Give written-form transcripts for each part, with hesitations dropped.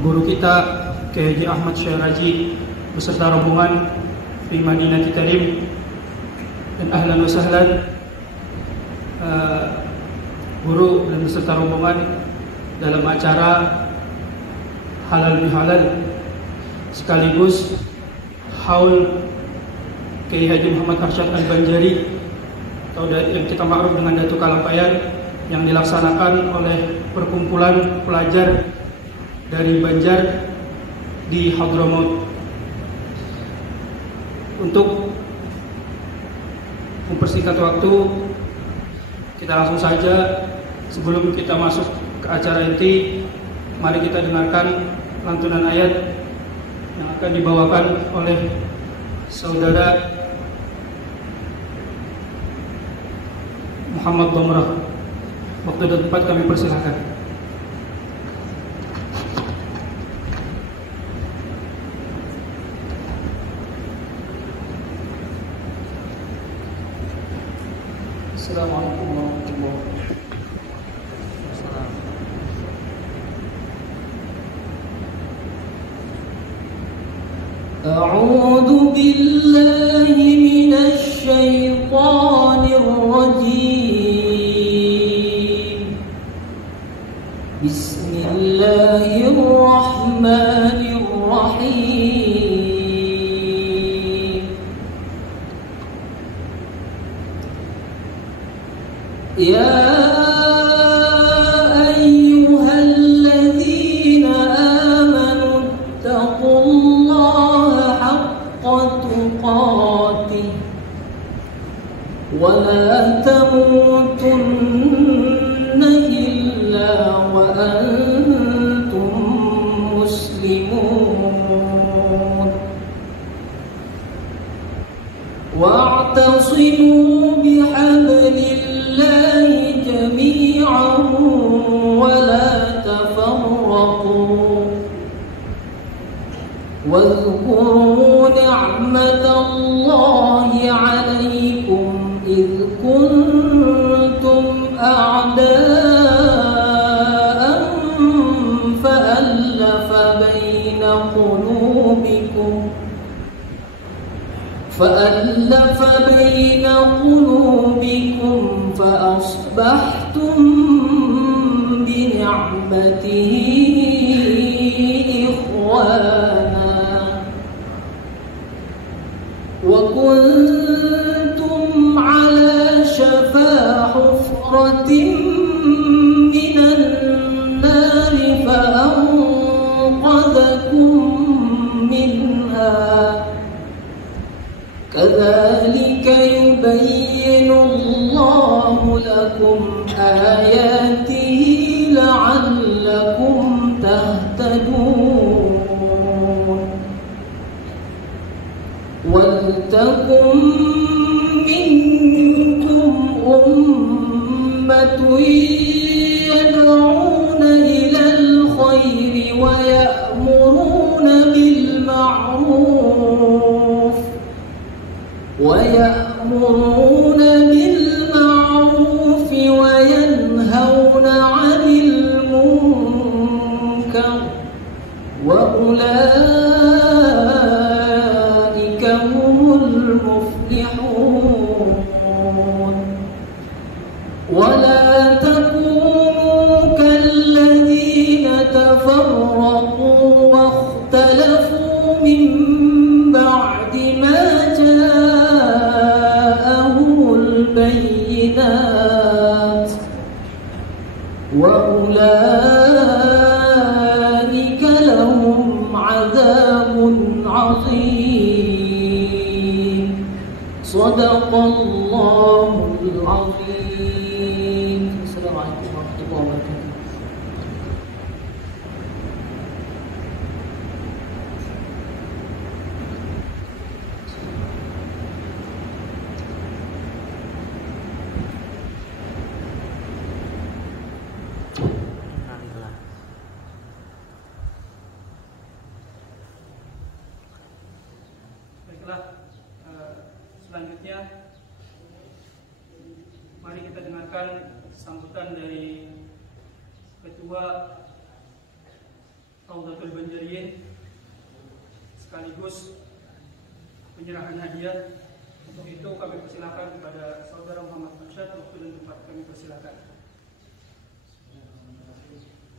guru kita Kiai Haji Ahmad Syairaji beserta rombongan di Madinah Karim, dan ahlan wa sahlan guru dan beserta rombongan dalam acara halal bihalal sekaligus haul Kiai Haji Muhammad Arsyad Al-Banjari atau yang kita makruf dengan Datu Kalampayan, yang dilaksanakan oleh perkumpulan pelajar dari Banjar di Hadramaut. Untuk mempersingkat waktu, kita langsung saja. Sebelum kita masuk ke acara inti, mari kita dengarkan lantunan ayat yang akan dibawakan oleh saudara Muhammad Domrah. Waktu dan tempat kami persilahkan. Assalamualaikum warahmatullahi wabarakatuh. A'udzu billahi minasy syaithanir rajim. Bismillahirrahmanirrahim. Ya ayyuhalladzina amanu taqullaha haqqa tuqatih wa la tamutunna illa wa antum muslimun wa'tasimu bihablillahi jami'an wa la tafarraqu wadhkuru ni'matallahi 'alaykum idh kuntum a'da'an fa'alafa baina qulubikum فأصبحتم بنعمته إخوانا وكنتم على شفا حفرة من النار فأنقذكم منها كذلك يبين الله لكم آياته لعلكم تهتدون ولتكن منكم أمة يدعون إلى الخير ويأمرون بالمعروف وينهون عن المنكر وأولئك هم المفلحون ولا تكونوا كالذين تفرقوا واختلفوا من بعد ما جاءهم البينات وأولئك لهم عذاب عظيم صدق الله العظيم. السلام عليكم ورحمة الله وبركاته. Selanjutnya mari kita dengarkan sambutan dari Ketua Raudatul Banjariyin sekaligus penyerahan hadiah. Untuk itu kami persilakan kepada Saudara Muhammad Arsyad. Waktu dan tempat kami persilakan.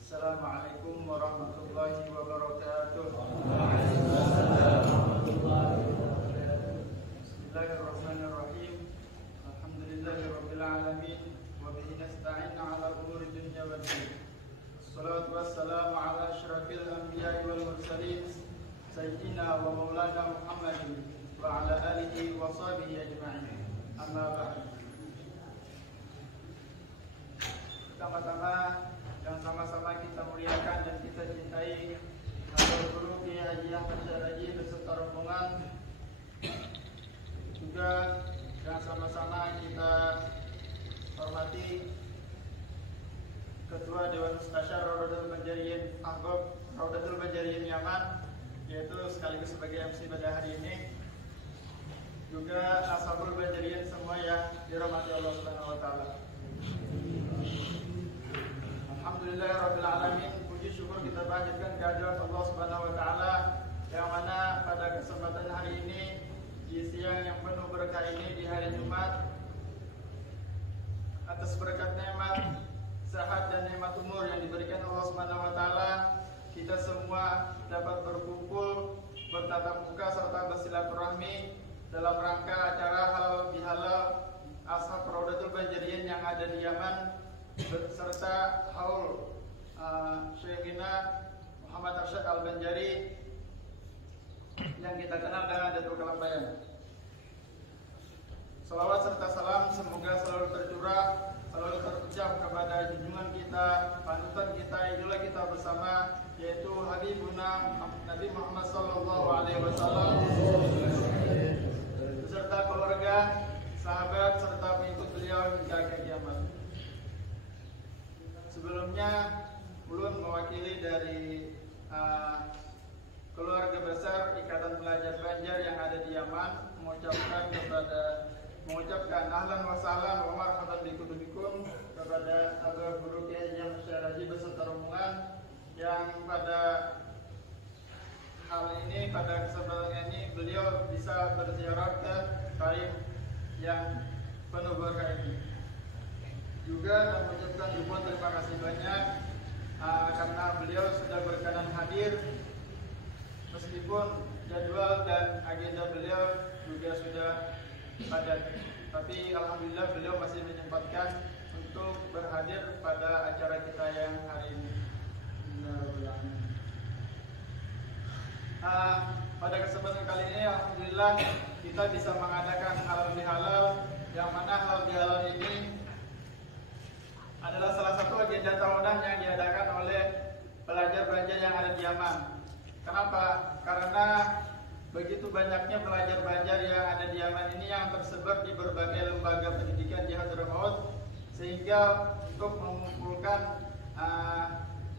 Assalamualaikum warahmatullahi wabarakatuh. Bismillahirrahmanirrahim. Alhamdulillahirabbil alamin wa bihi nasta'in 'ala umuri dunya waddin. Wassalatu wassalamu 'ala asyrafil anbiya'i wal mursalin sayyidina wa maulana Muhammadin wa 'ala alihi wa sahbihi ajma'in. Amma ba'd. Pertama-tama yang sama-sama kita muliakan dan kita cintai Bapak Guru Kiai Haji Ahmad Syaraji beserta rombongan, juga yang sama-sama kita hormati Ketua Dewan Mustasyar Raudatul Banjariyin Ahbab Raudatul Banjariyin Yaman, yaitu sekaligus sebagai MC pada hari ini, juga Ashabul Banjariyin semua yang dirahmati Allah Subhanahu wa taala. Alhamdulillahirabbil alamin, puji syukur kita panjatkan kehadirat Allah Subhanahu wa taala yang mana pada kesempatan hari ini di siang yang penuh berkah ini di hari Jumat, atas berkat nikmat sehat dan nikmat umur yang diberikan Allah Subhanahu wa taala, kita semua dapat berkumpul, bertatap muka serta bersilaturahmi dalam rangka acara halal bihalal Ashab Raudatul Banjariyin yang ada di Yaman beserta haul Syekhina Muhammad Arsyad Al-Banjari yang kita kenal dengan Datuk Kelabayan. Salawat serta salam semoga selalu tercurah, selalu terucap kepada junjungan kita, panutan kita, idola kita bersama, yaitu Habibuna Nabi Muhammad SAW beserta keluarga, sahabat serta pengikut beliau hingga kiamat. Sebelumnya ulun mewakili dari keluarga besar Ikatan Pelajar Banjar yang ada di Yaman mengucapkan ahlan wa sahlan wa marhaban bikum kepada Abah Guru Kiai Haji Ahmad Syaraji beserta rombongan yang pada hal ini, pada kesempatan ini beliau bisa berziarah ke Karim yang penuh berkah ini. Juga mengucapkan ribuan terima kasih banyak karena beliau sudah berkenan hadir meskipun jadwal dan agenda beliau juga sudah padat, tapi alhamdulillah beliau masih menyempatkan untuk berhadir pada acara kita yang hari ini. Pada kesempatan kali ini alhamdulillah kita bisa mengadakan halal bihalal, yang mana halal bihalal ini adalah salah satu agenda tahunan yang diadakan oleh pelajar Banjar yang ada di Yaman. Kenapa? Karena begitu banyaknya pelajar Banjar yang ada di Yaman ini yang tersebar di berbagai lembaga pendidikan di Hadramaut, sehingga untuk mengumpulkan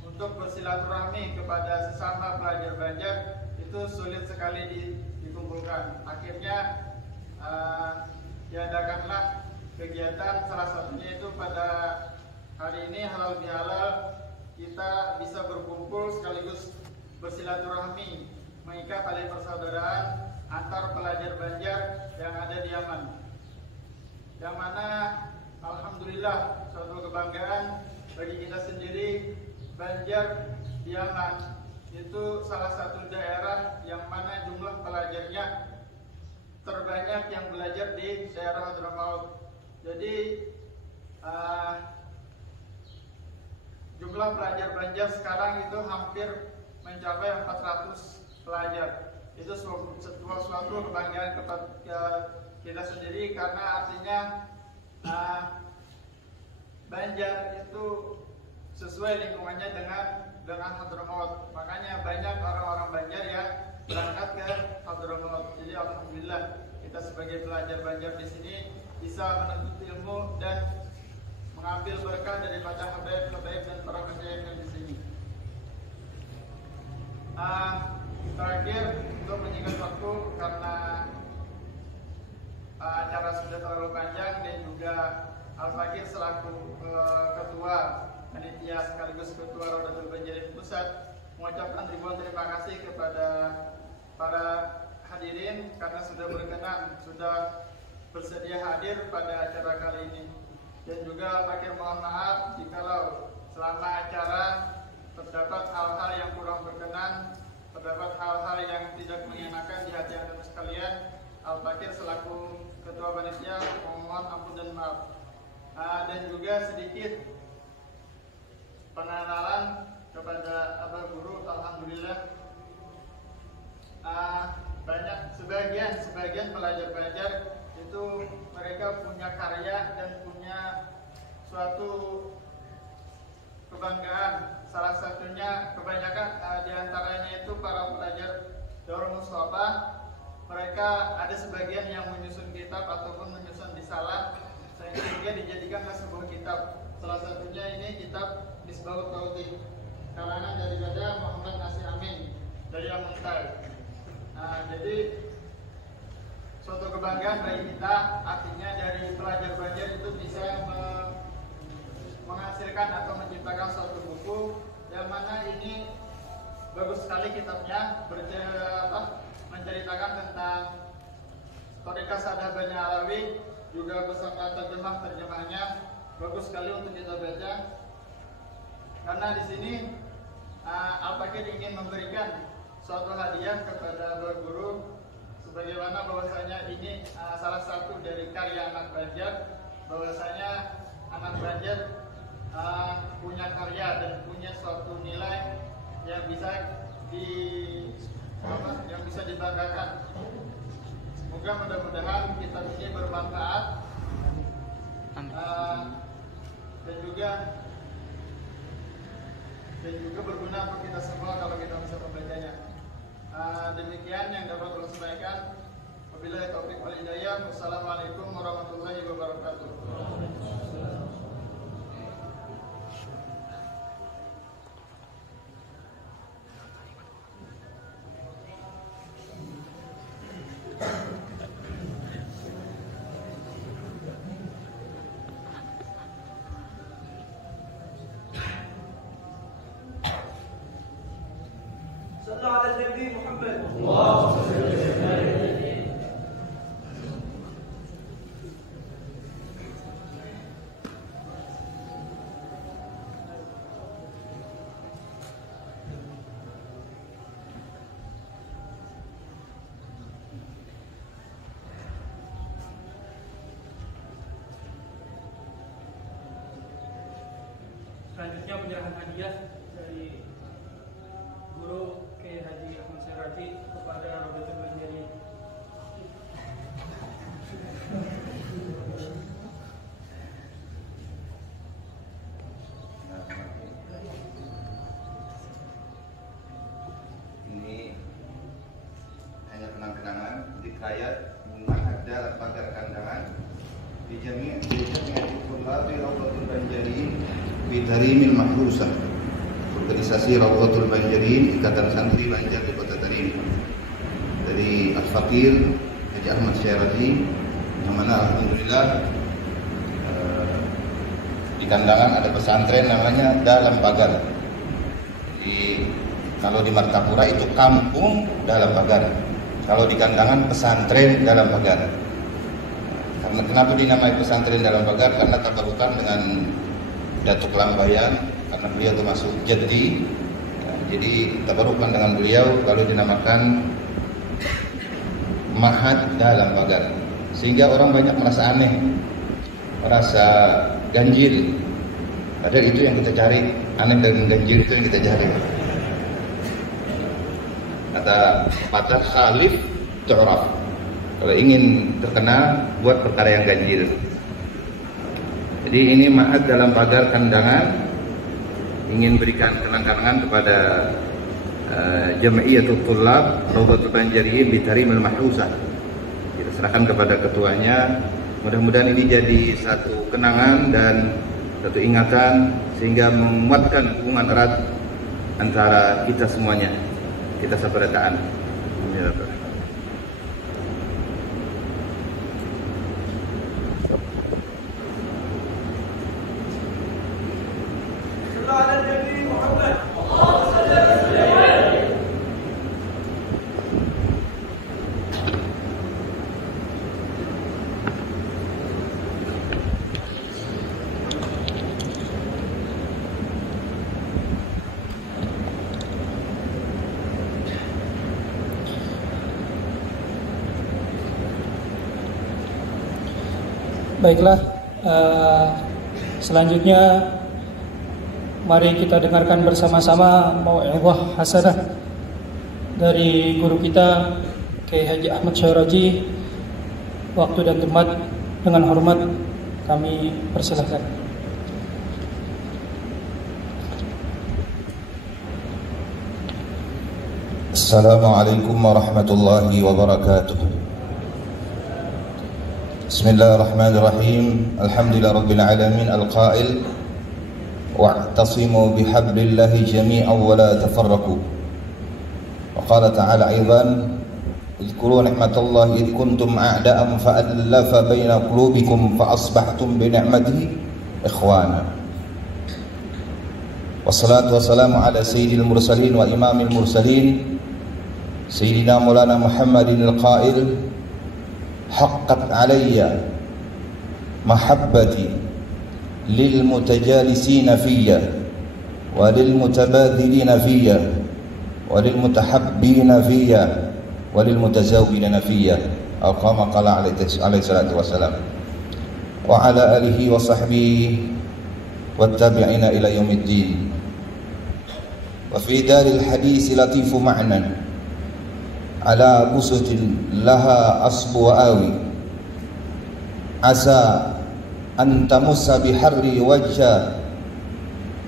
untuk bersilaturahmi kepada sesama pelajar Banjar itu sulit sekali dikumpulkan. Akhirnya diadakanlah kegiatan, salah satunya itu pada hari ini halal bihalal, kita bisa berkumpul sekaligus bersilaturahmi, mengikat tali persaudaraan antar pelajar Banjar yang ada di Yaman. Yang mana alhamdulillah suatu kebanggaan bagi kita sendiri, Banjar di Yaman itu salah satu daerah yang mana jumlah pelajarnya terbanyak yang belajar di daerah Hadramaut. Jadi jumlah pelajar Banjar sekarang itu hampir mencapai 400 pelajar. Itu suatu kebanggaan kepada kita sendiri, karena artinya Banjar itu sesuai lingkungannya dengan Hadramaut. Makanya banyak orang-orang Banjar yang berangkat ke Hadramaut. Jadi alhamdulillah kita sebagai pelajar Banjar di sini bisa menuntut ilmu dan mengambil berkah daripada habaib-habaib dan para masyayikh di sini. Terakhir, untuk menyingkat waktu karena acara sudah terlalu panjang dan juga Al-Fakir selaku ketua panitia sekaligus ketua Raudatul Banjariyin Pusat mengucapkan ribuan terima kasih kepada para hadirin karena sudah berkenan, sudah bersedia hadir pada acara kali ini. Dan juga Fakir mohon maaf jikalau selama acara terdapat hal-hal yang kurang berkenan, terdapat hal-hal yang tidak mengenakan di hati anda sekalian. Al-Fakir selaku Ketua Panitia mohon ampun dan maaf. Dan juga sedikit pengenalan kepada Abah Guru. Alhamdulillah banyak sebagian pelajar-pelajar itu mereka punya karya dan punya suatu kebanggaan. Salah satunya kebanyakan diantaranya itu para pelajar Darul Mustafa. Mereka ada sebagian yang menyusun kitab ataupun menyusun risalah sehingga dijadikanlah sebuah kitab. Salah satunya ini kitab Misbahut Tauhid karangan daripada Muhammad Nasir Amin dari Al-Muntar. Jadi suatu kebanggaan bagi kita, artinya dari pelajar-pelajar itu bisa menghasilkan atau menciptakan suatu buku yang mana ini bagus sekali kitabnya, menceritakan tentang Thariqah Sadah Bani Alawi, juga beserta terjemahnya. Bagus sekali untuk kita baca. Karena di sini Al-Fakir ingin memberikan suatu hadiah kepada Bapak Guru, sebagaimana bahwasanya ini salah satu dari karya anak Banjar, bahwasanya anak Banjar punya karya dan punya suatu nilai yang bisa dibanggakan. Semoga mudah-mudahan kitab ini bermanfaat dan juga berguna untuk kita semua kalau kita bisa membacanya. Demikian yang dapat saya sampaikan. Wabillahi taufiq wal hidayah. Wassalamualaikum warahmatullahi wabarakatuh. Selanjutnya penyerahan hadiah dari Guru Kiai Haji Ahmad Syarati kepada Rodatul Banjari. Ini hanya kenang-kenangan di Krayat Ma'ad dalam pagar kandangan di Jami' Tullabi Rawdatul Banjari Bitarimil Mahrusah, organisasi Rawdatul Banjarin, Ikatan Santri Banjar di Kota Tarim, dari Al-Fakir Haji Ahmad Syarati, yang mana alhamdulillah di kandangan ada pesantren namanya Dalam Pagar. Kalau di Martapura itu kampung Dalam Pagar, kalau di kandangan pesantren Dalam Pagar. Karena kenapa dinamai pesantren Dalam Pagar? Karena tabarukan dengan Datuk Lambayan, karena beliau termasuk jadi, jadi tabarukan dengan beliau kalau dinamakan Ma'had Dalam Pagar, sehingga orang banyak merasa aneh, merasa ganjil. Padahal itu yang kita cari, aneh dan ganjil itu yang kita cari. Kata patah khalif tu'raf, kalau ingin terkenal buat perkara yang ganjil. Jadi ini Ma'had Dalam Pagar kandangan ingin berikan kenang-kenangan kepada Jami'iyatul Tullab Rawdatul Banjari Bitarimil Mahrusah. Kita serahkan kepada ketuanya. Mudah-mudahan ini jadi satu kenangan dan satu ingatan sehingga menguatkan hubungan erat antara kita semuanya, kita sahabatan. على النبي محمد. Baiklah, selanjutnya mari kita dengarkan bersama-sama mau'izah hasanah dari guru kita Kiai Haji Ahmad Syaraji. Waktu dan tempat dengan hormat kami persilahkan. Assalamualaikum warahmatullahi wabarakatuh. Bismillahirrahmanirrahim. Alhamdulillah rabbil alamin al-qail wa'tasimu bihablillahi jami'an wa la tafarraqu. Wa qala ta'ala aidan اذكروا نعمة الله إذ كنتم أعداء فألف بين قلوبكم فأصبحتم بنعمته إخوانا. والصلاة والسلام على سيد المرسلين وإمام المرسلين سيدنا مولانا محمد القائل حقت علي محبتي للمتجالسين فيا وللمتبادلين فيا وللمتحبين فيا وللمتزاورين فيا أو كما قال عليه الصلاة والسلام وعلى آله وصحبه والتابعين إلى يوم الدين. وفي دار الحديث لطيف معنى على بسط لها أصب وآوي عسى أن تمس بحر وجه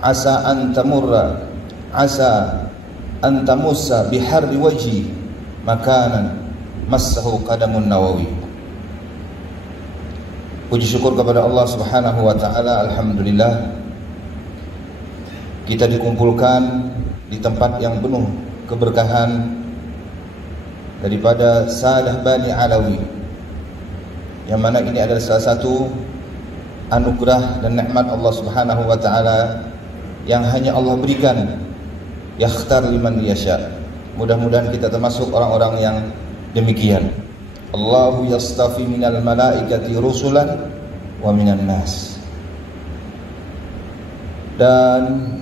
عسى أن تمر عسى أن تمس بحر وجهي مكانا مسه قدم النووي. Puji syukur kepada Allah Subhanahu wa taala. Alhamdulillah kita dikumpulkan di tempat yang penuh keberkahan daripada Sadah Bani Alawi, yang mana ini adalah salah satu anugerah dan nikmat Allah Subhanahu wa taala yang hanya Allah berikan, yakhtar liman yasha. Mudah-mudahan kita termasuk orang-orang yang demikian. Allahu yastafi minal malaikati rusulan wa minan nas. Dan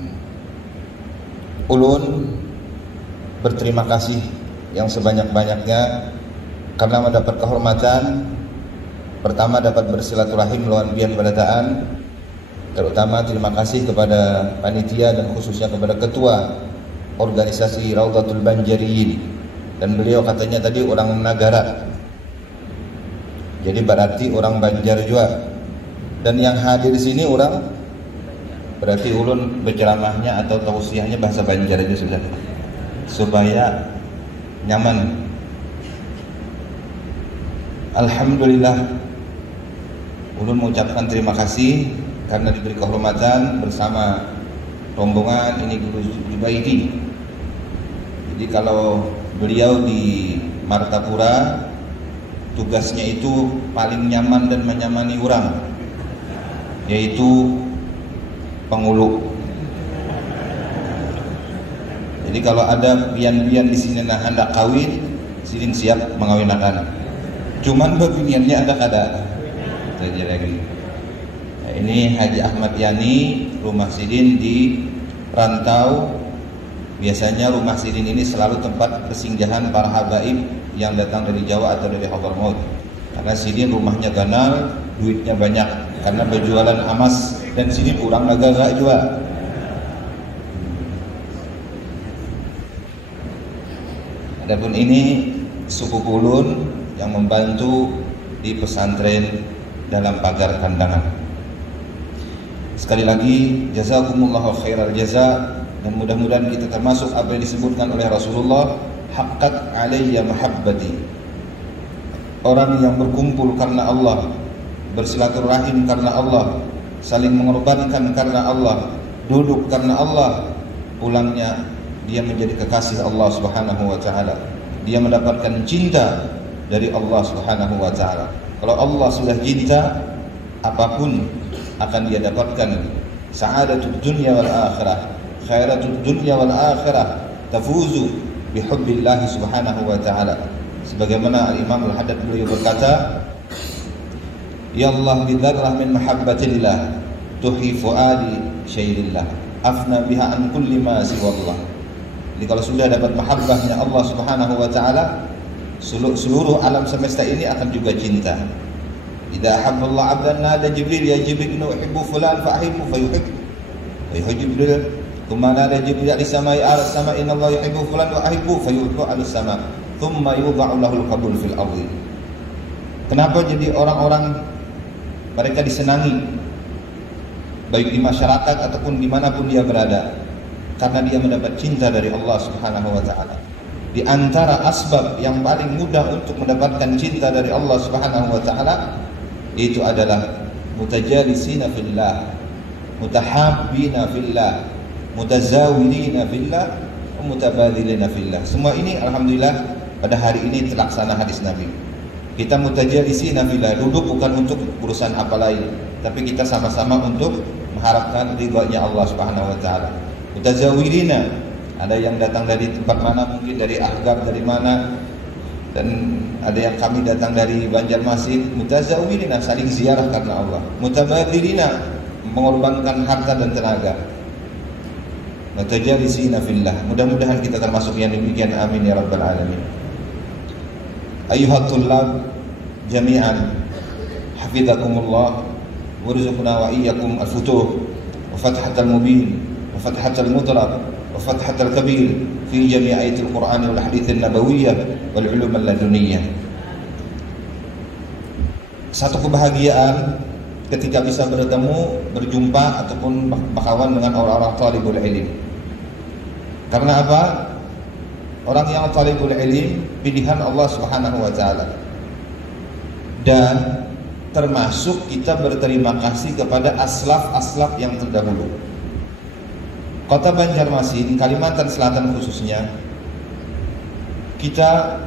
ulun berterima kasih yang sebanyak-banyaknya karena mendapat kehormatan. Pertama, dapat bersilaturahim melawan bian badataan. Terutama terima kasih kepada panitia dan khususnya kepada ketua organisasi Raudhatul Banjariyin, dan beliau katanya tadi orang Nagara, jadi berarti orang Banjar juga. Dan yang hadir di sini orang, berarti ulun berceramahnya atau tausiahnya bahasa Banjar aja sudah, supaya nyaman. Alhamdulillah, ulun mengucapkan terima kasih karena diberi kehormatan bersama rombongan ini Guru Jubaidi. Jadi kalau beliau di Martapura, tugasnya itu paling nyaman dan menyamani orang, yaitu pengulu. Jadi kalau ada pian-pian di sini nah hendak kawin, sidin siap mengawinkan. Cuman bebiniannya ada kada. Saja lagi. Nah, ini Haji Ahmad Yani, rumah sidin di Rantau. Biasanya rumah sidin ini selalu tempat persinggahan para habaib yang datang dari Jawa atau dari Hadramaut. Karena sidin rumahnya ganal, duitnya banyak karena berjualan emas, dan sidin orang negara juga. Adapun ini suku Kulun yang membantu di pesantren dalam pagar kandangan. Sekali lagi jazakumullahu khairal jaza, dan mudah-mudahan kita termasuk apa yang disebutkan oleh Rasulullah, haqqat alayya mahabbati. Orang yang berkumpul karena Allah, bersilaturahim karena Allah, saling mengorbankan karena Allah, duduk karena Allah, pulangnya dia menjadi kekasih Allah Subhanahu wa taala. Dia mendapatkan cinta dari Allah Subhanahu wa taala. Kalau Allah sudah cinta, apapun akan dia dapatkan. Sa'adatud dunya wal akhirah, khairatud dunya wal akhirah, tafuzu bihubbillah Subhanahu wa taala. Sebagaimana Imam Al-Haddad beliau berkata, ya Allah bidzarrah min mahabbatillah tuhi fuadi syairillah afna biha an kulli ma siwallah. Jadi kalau sudah dapat mahabbahnya Allah Subhanahu wa taala, seluruh alam semesta ini akan juga cinta. Idza habballahu 'abdan nada Jibril ya Jibril inna uhibbu fulan fa ahibbu fa yuhibbu. Fa yuhibbu Jibril. Thumma nada Jibril di samai ala sama inna Allah yuhibbu fulan wa ahibbu fa yuhibbu ala sama. Thumma yudha'u lahu al-qabul fil ardi. Kenapa jadi orang-orang mereka disenangi baik di masyarakat ataupun dimanapun dia berada? Karena dia mendapat cinta dari Allah Subhanahu wa ta'ala. Di antara asbab yang paling mudah untuk mendapatkan cinta dari Allah Subhanahu wa ta'ala itu adalah mutajalisina fillah, mutahabbina fillah, mutazawirina fillah, mutabadilina fillah. Semua ini alhamdulillah pada hari ini terlaksana hadis Nabi. Kita mutajalisina fillah, duduk bukan untuk urusan apa lain, tapi kita sama-sama untuk mengharapkan ridha-Nya Allah Subhanahu wa ta'ala. Mutazawirina, ada yang datang dari tempat mana, mungkin dari Ahgar, dari mana, dan ada yang kami datang dari Banjarmasin. Mutazawirina, saling ziarah karena Allah. Mutabadilina, mengorbankan harta dan tenaga. Mutajalisina fillah. Mudah-mudahan kita termasuk yang demikian, amin ya rabbal alamin. Ayuhat tullab jami'an, hafizakumullah, warzuqna wa iyyakum al-futuh wa fathatal mubin wa fathatal mutlaq wa fathatal kabir fi jami' ayatil Qur'an wal hadits an-nabawiyyah wal ulum al-ladunniyyah. Satu kebahagiaan ketika bisa bertemu, berjumpa ataupun berkawan dengan orang-orang talibul ilm. Karena apa? Orang yang talibul ilm pilihan Allah Subhanahu wa ta'ala. Dan termasuk kita berterima kasih kepada aslaf-aslaf yang terdahulu. Kota Banjarmasin, Kalimantan Selatan khususnya, kita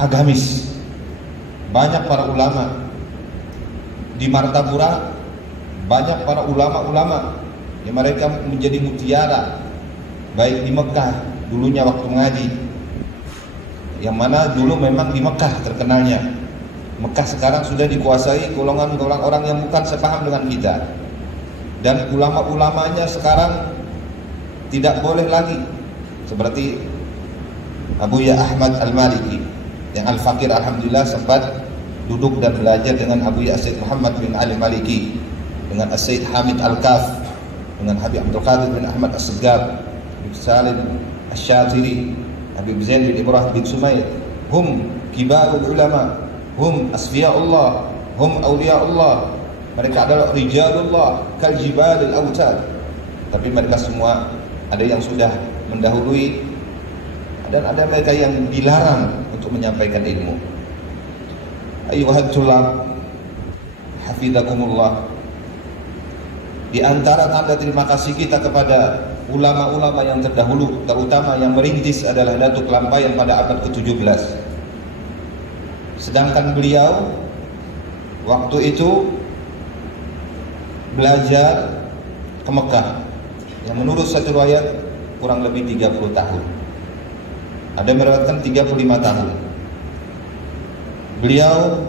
agamis. Banyak para ulama. Di Martapura banyak para ulama-ulama yang mereka menjadi mutiara, baik di Mekah dulunya waktu ngaji, yang mana dulu memang di Mekah terkenalnya. Mekah sekarang sudah dikuasai golongan-golongan orang yang bukan sepaham dengan kita, dan ulama-ulamanya sekarang tidak boleh lagi seperti Abu Ya Ahmad Al-Maliki yang Al-Fakir, alhamdulillah sempat duduk dan belajar dengan Abu Ya Sayyid Muhammad bin Ali Maliki, dengan Sayyid Hamid Al-Kaf, dengan Habib Abdul Qadir bin Ahmad As-Segab, Habib Salim Asy-Syatiri, Habib Zain bin Ibrahim bin Sumaid. Hum kibarul ulama, hum asfiyaullah, hum awliyaullah. Mereka adalah rijalullah kal jibalil awtad. Tapi mereka semua ada yang sudah mendahului dan ada mereka yang dilarang untuk menyampaikan ilmu. Ayuhat tulab hafizakumullah. Di antara tanda terima kasih kita kepada ulama-ulama yang terdahulu, terutama yang merintis adalah Datuk Lampaian pada abad ke-17. Sedangkan beliau waktu itu belajar ke Mekah, yang menurut satu riwayat kurang lebih 30 tahun. Ada meriwayatkan 35 tahun. Beliau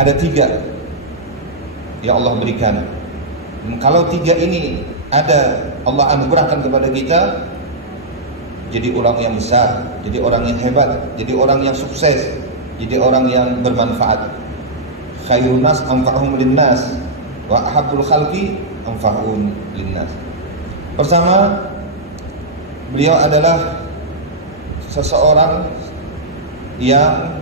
ada 3 yang Allah berikan. Dan kalau 3 ini ada Allah anugerahkan kepada kita, jadi orang yang besar, jadi orang yang hebat, jadi orang yang sukses, jadi orang yang bermanfaat. Khairun nas anfa'uhum linnas wa ahabbul khalqi anfa'uhum linnas. Pertama, beliau adalah seseorang yang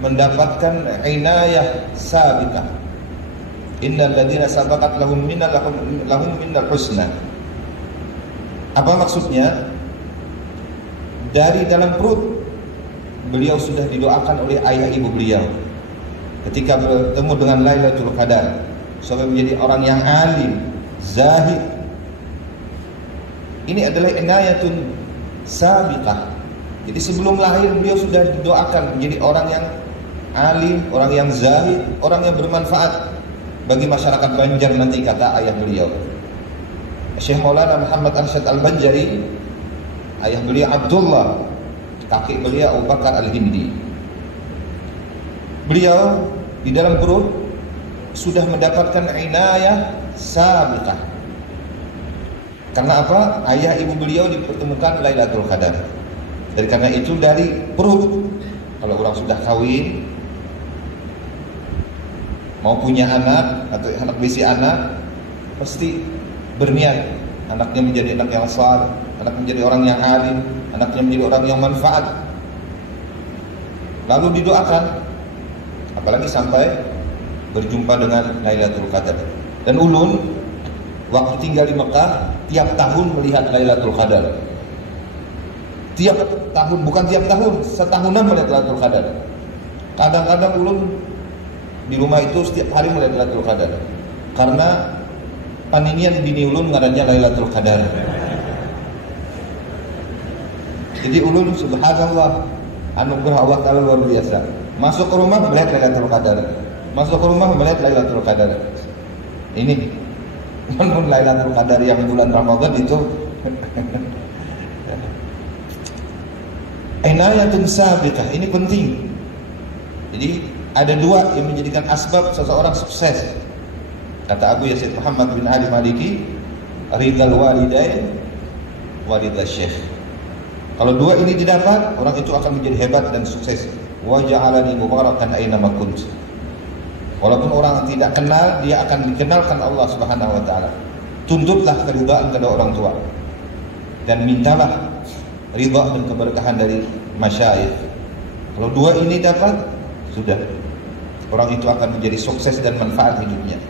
mendapatkan inayah sabiqah. Innal ladzina sabaqat lahum minnal husna. Apa maksudnya? Dari dalam perut beliau sudah didoakan oleh ayah ibu beliau ketika bertemu dengan Lailatul Qadar, sampai menjadi orang yang alim, zahid. Ini adalah inayatun sabiqah. Jadi sebelum lahir beliau sudah didoakan menjadi orang yang alim, orang yang zahid, orang yang bermanfaat bagi masyarakat Banjar nanti, kata ayah beliau. Syekh Maulana Muhammad Arsyad Al-Banjari, ayah beliau Abdullah, kakek beliau Abu Bakar Al-Hindi. Beliau di dalam perut sudah mendapatkan inayah sabiqah. Karena apa? Ayah ibu beliau dipertemukan Lailatul Qadar. Dan karena itu dari perut, kalau orang sudah kawin, mau punya anak atau anak bisi anak, pasti berniat anaknya menjadi anak yang saleh, anak menjadi orang yang alim, anaknya menjadi orang yang manfaat. Lalu didoakan, apalagi sampai berjumpa dengan Lailatul Qadar. Dan ulun waktu tinggal di Mekah tiap tahun melihat Lailatul Qadar. Tiap tahun, bukan tiap tahun, setahunan melihat Lailatul Qadar. Kadang-kadang ulun di rumah itu setiap hari melihat Lailatul Qadar. Karena paninian bini ulun ngarannya Lailatul Qadar. Jadi ulun subhanallah, anugerah Allah Ta'ala luar biasa. Masuk ke rumah melihat Lailatul Qadar. Masuk ke rumah melihat Lailatul Qadar. Ini namun Lailatul Qadar yang bulan Ramadan itu inayatun sabiqah, ini penting. Jadi ada dua yang menjadikan asbab seseorang sukses. Kata Abu Yazid Muhammad bin Ali Maliki, ridal walidain wa ridal syekh. Kalau dua ini didapat, orang itu akan menjadi hebat dan sukses. Wa ja'alani mubarakan aina ma kunt. Walaupun orang tidak kenal, dia akan dikenalkan Allah Subhanahu wa taala. Tuntutlah keridhaan kedua orang tua dan mintalah ridha dan keberkahan dari masyayikh. Kalau dua ini dapat, sudah, orang itu akan menjadi sukses dan manfaat hidupnya.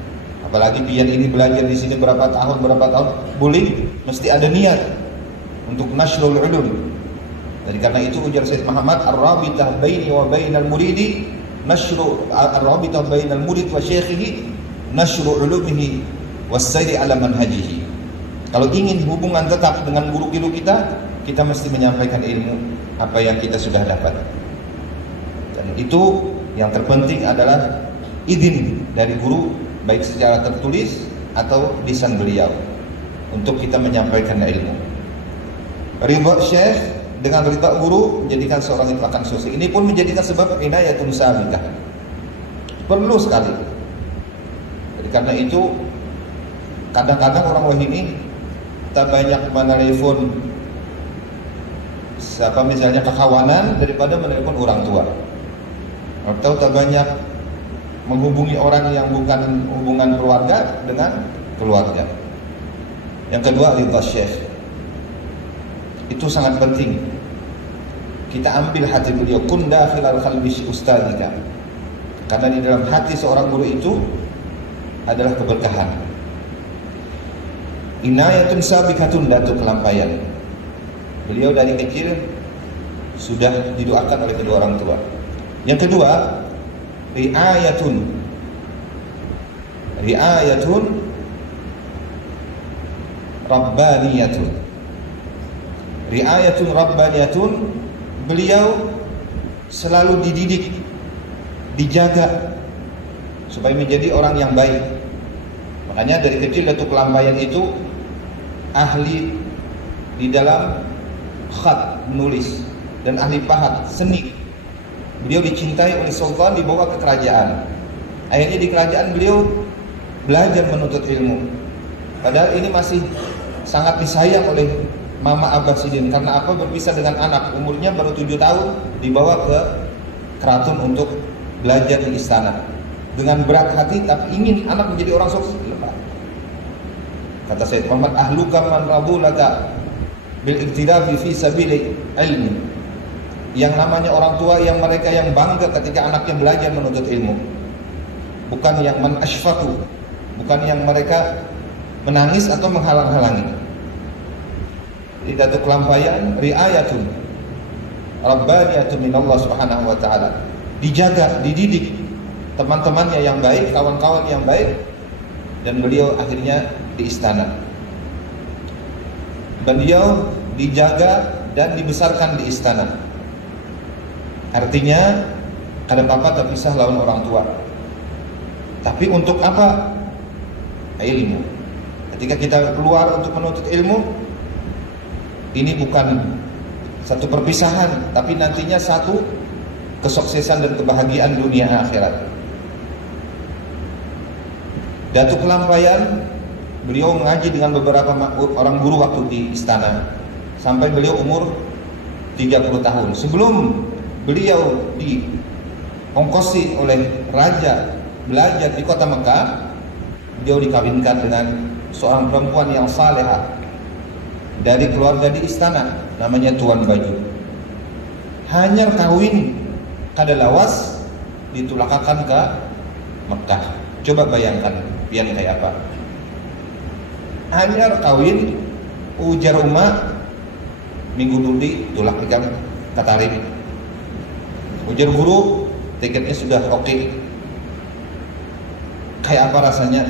Apalagi pian ini belajar di sini berapa tahun, boleh mesti ada niat untuk nasrul ulum. Jadi karena itu ujar Sayyid Muhammad, ar-rabitah baini wa bainal muridi nashru, ar-rabitah bainal murid wa syekhihi nashru ulumihi was-sayri ala manhajihi. Kalau ingin hubungan tetap dengan guru-guru kita mesti menyampaikan ilmu apa yang kita sudah dapat. Dan itu yang terpenting adalah izin dari guru, baik secara tertulis atau lisan beliau, untuk kita menyampaikan ilmu. Ridha syekh dengan ridha guru menjadikan seorang itu akan sukses. Ini pun menjadikan sebab inayatun sabiqah. Perlu sekali. Jadi karena itu kadang-kadang orang wahini tak banyak menelpon siapa misalnya kekawanan daripada menelpon orang tua. Atau tak banyak menghubungi orang yang bukan hubungan keluarga dengan keluarga. Yang kedua, ridha syekh. Itu sangat penting. Kita ambil hati beliau, kun dakhilal qalbi ustadzika. Karena di dalam hati seorang guru itu adalah keberkahan. Inayatun sabiqatun, datu kelampaian. Beliau dari kecil sudah didoakan oleh kedua orang tua. Yang kedua, riayatun rabbaniyatun. Riayatun rabbaniyatun, beliau selalu dididik, dijaga supaya menjadi orang yang baik. Makanya dari kecil Datuk Kelampaian itu ahli di dalam khat, menulis, dan ahli pahat, seni. Beliau dicintai oleh sultan, dibawa ke kerajaan. Akhirnya di kerajaan beliau belajar menuntut ilmu. Padahal ini masih sangat disayang oleh Mama Abbasidin. Karena apa? Berpisah dengan anak, umurnya baru 7 tahun, dibawa ke keraton untuk belajar di istana. Dengan berat hati, tapi ingin anak menjadi orang sukses. Kata Sayyid Muhammad, ahluka man radulaka bil iktidafi fi sabili ilmi. Yang namanya orang tua yang mereka yang bangga ketika anaknya belajar menuntut ilmu. Bukan yang man ashfaqu, bukan yang mereka menangis atau menghalang-halangi. Di Datuk Kelampaian, riayatun rabbaniyatun min Allah Subhanahu wa taala. Dijaga, dididik teman-temannya yang baik, kawan-kawan yang baik, dan beliau akhirnya di istana. Beliau dijaga dan dibesarkan di istana. Artinya kada apa-apa terpisah lawan orang tua. Tapi untuk apa? Ilmu. Ketika kita keluar untuk menuntut ilmu, ini bukan satu perpisahan, tapi nantinya satu kesuksesan dan kebahagiaan dunia akhirat. Datuk Kelampaian, beliau mengaji dengan beberapa orang guru waktu di istana sampai beliau umur 30 tahun. Sebelum beliau diongkosi oleh raja belajar di kota Mekah, dia dikawinkan dengan seorang perempuan yang salehah dari keluarga di istana, namanya Tuan Baju. Hanya kawin kada lawas ditulakakan ke Mekah. Coba bayangkan pian kayak apa. Hanya kawin ujar umat minggu duli tulak ikan katarik. Ujar guru tiketnya sudah oke. Kayak apa rasanya?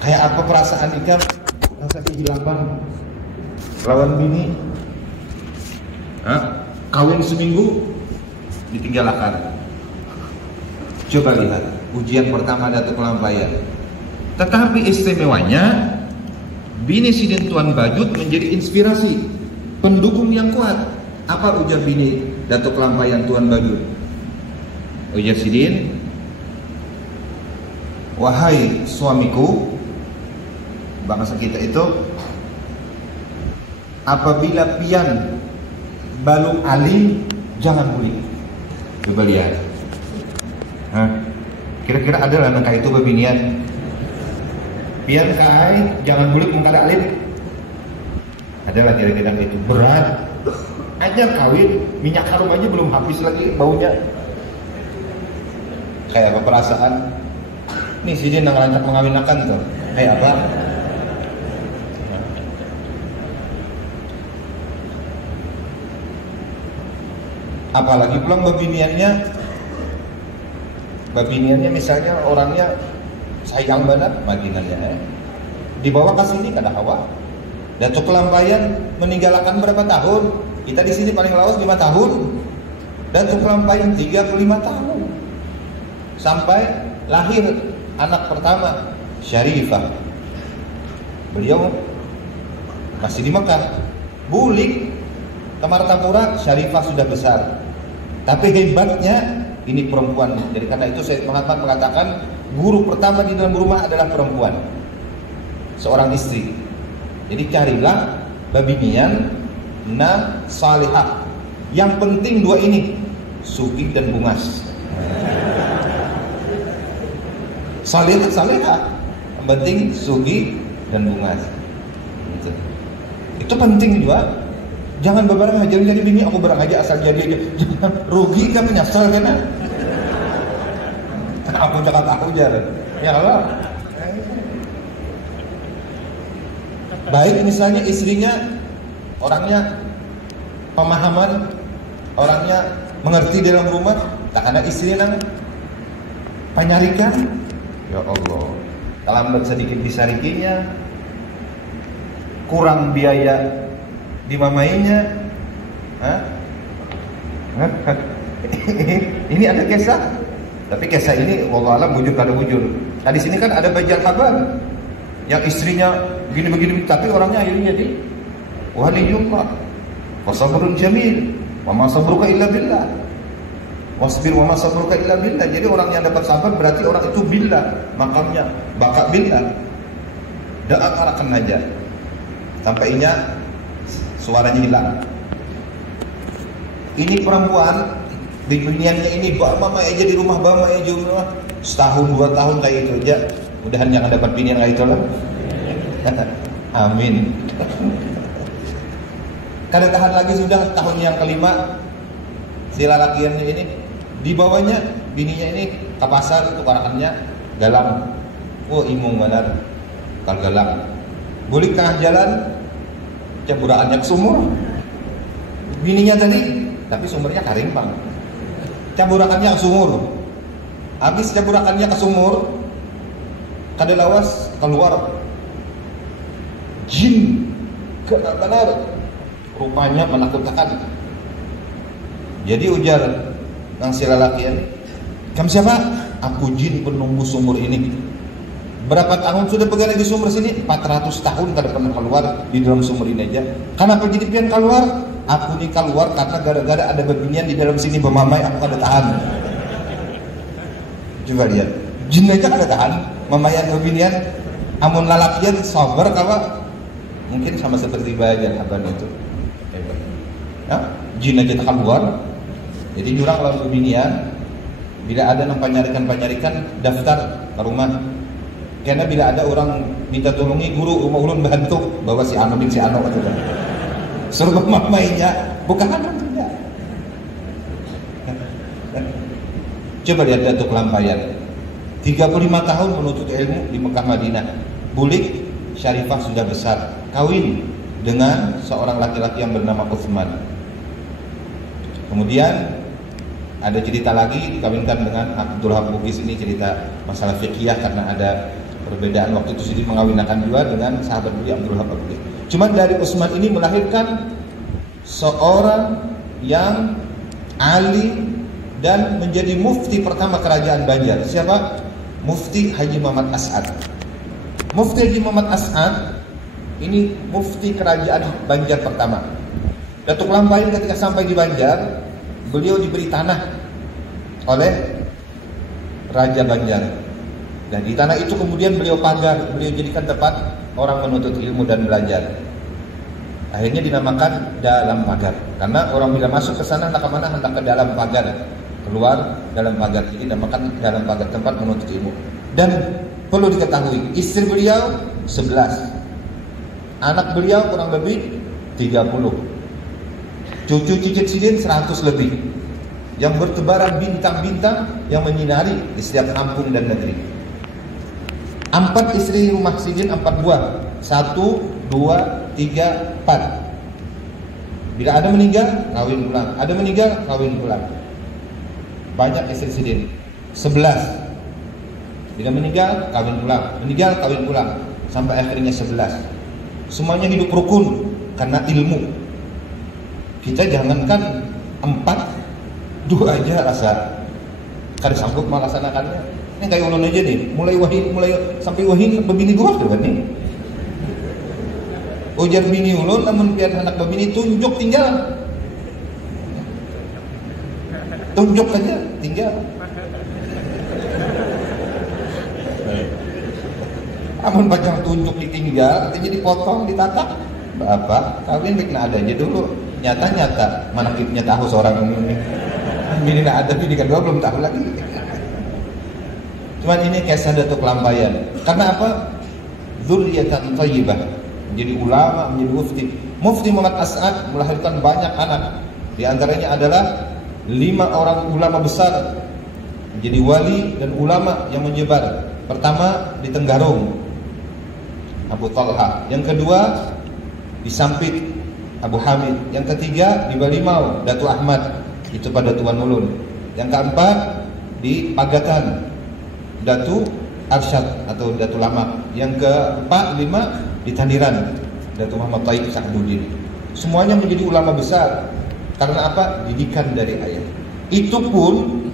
Kayak apa perasaan ikan? Rasa kehilangan lawan bini. Kawin seminggu ditinggalkan. Coba lihat ujian pertama Datuk Lampayan. Tetapi istimewanya bini Sidin Tuan Bajut menjadi inspirasi, pendukung yang kuat. Apa ujar bini Datuk Lampayan Tuan Bajut? Ujar Sidin, wahai suamiku, bangsa kita itu apabila pian balung alim jangan bulik. Coba lihat. Kira-kira ada lah nangka itu babinian. Pian kai jangan bulik mengkada alim. Adalah kira-kira itu berat. Aja kawin minyak harum aja belum habis lagi baunya. Kayak apa perasaan? Nih si dia ngerancak mengawinkan tuh. Kayak apa? Apalagi pulang babiniannya misalnya orangnya sayang banget madinahnya, dibawa ke sini kada hawa. Datuk Lampayan meninggalkan berapa tahun? Kita di sini paling lawas 5 tahun. Datuk Lampayan 35 tahun sampai lahir anak pertama Syarifah. Beliau masih di Mekah. Bulik ke Martapura, Syarifah sudah besar. Tapi hebatnya ini perempuan. Jadi karena itu Syed Muhammad mengatakan guru pertama di dalam rumah adalah perempuan, seorang istri. Jadi carilah babinian na salihah. Yang penting 2 ini, Sugi dan Bungas. Salihah. Yang penting Sugi dan Bungas. Itu penting juga. Jangan bebarang aja jadi bini aku barang aja asal jadi aja. Jangan rugi kan menyesal kan. Aku jangan tahu jalan. Ya Allah. Baik misalnya istrinya orangnya pemahaman, orangnya mengerti dalam rumah, tak ada istrinya penyarikan. Ya Allah. Terlambat sedikit disarikinya, kurang biaya dimamainya. Ini ada kisah, tapi kisah ini wallah alam bujur kada bujur. Nah di sini kan ada Bajal Haban yang istrinya begini-begini, tapi orangnya akhirnya jadi waliyullah. Wasabrun jamil, wa ma sabruka illa billah. Wasbir wa ma sabruka illa billah. Jadi orang yang dapat sabar berarti orang itu billah, makamnya bakat billah. Doa arahkan aja sampainya suaranya hilang. Ini perempuan biniannya ini mama aja di rumah, mama aja di rumah setahun 2 tahun kayak itu aja. Mudahan jangan dapat binian kayak itu lah. Amin. Kada tahan lagi sudah tahun yang kelima si lalakiannya ini dibawanya bininya ini ke pasar tukarakannya galang. Oh imung benar kal galang. Bulik tengah jalan caburaannya ke sumur. Bininya tadi tapi sumbernya karimpang. Caburakannya ke sumur. Habis caburakannya ke sumur, kada lawas keluar jin benar rupanya menakutkan. Jadi ujar nang si lalakian, "Kamu siapa?" "Aku jin penunggu sumur ini." "Berapa tahun sudah pegang di sumur sini?" 400 tahun kada pernah keluar di dalam sumur ini aja. "Kenapa jadi pian keluar?" "Aku ini keluar karena gara-gara ada babinian di dalam sini bermamai, aku kada tahan." Coba lihat, jin aja kada tahan mamayan babinian, amun lalakian sabar kawa. Mungkin sama seperti Bajal Haban itu. Jin aja tak keluar. Jadi jurang lawan babinian Bila ada yang panyarikan daftar ke rumah. Karena bila ada orang minta tolongi guru rumah ulun bantu bawa si Ano bin si Ano gitu kan. Suruh mamainya bukan anak tidak. Coba lihat Datuk Lampayan 35 tahun menuntut ilmu di Mekah Madinah. Bulik Syarifah sudah besar, kawin dengan seorang laki-laki yang bernama Utsman. Kemudian ada cerita lagi dikawinkan dengan Abdul Wahab Bugis. Ini cerita masalah fikih karena ada perbedaan waktu itu Sidin mengawinkan juga dengan sahabat beliau Abdul Wahab Bugis. Cuma dari Utsman ini melahirkan seorang yang alim dan menjadi mufti pertama kerajaan Banjar. Siapa? Mufti Haji Muhammad As'ad. Mufti Haji Muhammad As'ad ini mufti kerajaan Banjar pertama. Datuk Lampayan ketika sampai di Banjar, beliau diberi tanah oleh Raja Banjar. Dan di tanah itu kemudian beliau pagar, beliau jadikan tempat orang menuntut ilmu dan belajar. Akhirnya dinamakan dalam pagar. Karena orang bila masuk ke sana hendak ke mana? Hendak ke dalam pagar. Keluar dalam pagar. Jadi dinamakan dalam pagar, tempat menuntut ilmu. Dan perlu diketahui, istri beliau 11. Anak beliau kurang lebih 30. Cucu cicit Sidin 100 lebih. Yang bertebaran bintang-bintang yang menyinari di setiap kampung dan negeri. 4 istri rumah Sidin, 4 buah. 1, 2, 3, 4. Bila ada meninggal, kawin pulang. Ada meninggal, kawin pulang. Banyak istri Sidin. 11. Bila meninggal, kawin pulang. Meninggal, kawin pulang. Sampai akhirnya 11. Semuanya hidup rukun karena ilmu. Kita jangankan 4, 2 aja rasa kada sanggup melaksanakannya. Ini kayak ulun aja nih, mulai sampai wahin bebini 2 tuh kan nih. Ujar bini ulun, namun biar anak bebini tunjuk tinggal. Tunjuk aja, tinggal. Amun bacang tunjuk ditinggal, artinya dipotong, ditatak. Bapak, kawin baik ada aja dulu. Nyata-nyata, mana kita tahu seorang ini. Bini nak ada, bini kedua belum tahu lagi. Cuman ini kisah Datuk Lampayan. Karena apa? Dzurriyyatan thayyibah. Menjadi ulama, menjadi mufti. Mufti Muhammad As'ad melahirkan banyak anak. Di antaranya adalah 5 orang ulama besar menjadi wali dan ulama yang menyebar. Pertama di Tenggarong, Abu Talha. Yang kedua di Sampit, Abu Hamid. Yang ketiga di Balimau, Datu Ahmad. Itu pada Tuan Ulun. Yang keempat di Pagatan, Datu Arsyad atau Datu Lama. Yang keempat, 5 di Tandiran, Datu Muhammad Taib Sa'duddin. Semuanya menjadi ulama besar. Karena apa? Didikan dari ayah. Itu pun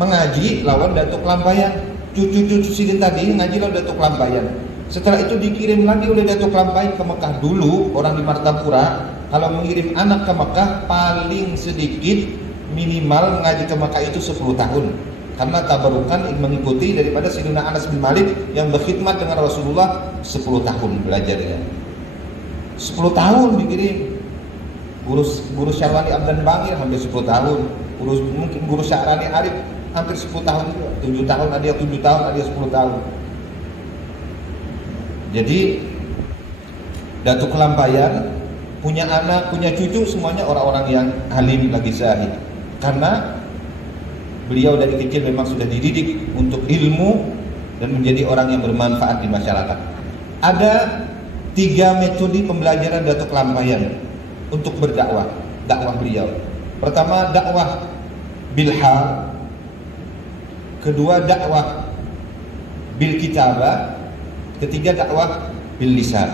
mengaji lawan Datuk Lampayan. Cucu-cucu Sidin tadi ngaji lawan Datuk Lampayan. Setelah itu dikirim lagi oleh Datuk Lampayan ke Mekah. Dulu orang di Martapura kalau mengirim anak ke Mekah paling sedikit minimal mengaji ke Mekah itu 10 tahun. Karena tabarukan mengikuti daripada Sayyidina Anas bin Malik yang berkhidmat dengan Rasulullah 10 tahun belajarnya. 10 tahun dikirim. Guru Syarwani Abdan Bangir hampir 10 tahun. Mungkin guru Syarani Arif hampir 10 tahun juga. 7 tahun, ada yang 7 tahun, ada yang 10 tahun. Jadi Datuk Lampayan punya anak, punya cucu, semuanya orang-orang yang alim lagi zahid. Karena beliau dari kecil memang sudah dididik untuk ilmu dan menjadi orang yang bermanfaat di masyarakat. Ada 3 metode pembelajaran Datuk Lampayan untuk berdakwah, dakwah beliau. Pertama dakwah bilhal, kedua dakwah bil kitabah, ketiga dakwah bil lisan.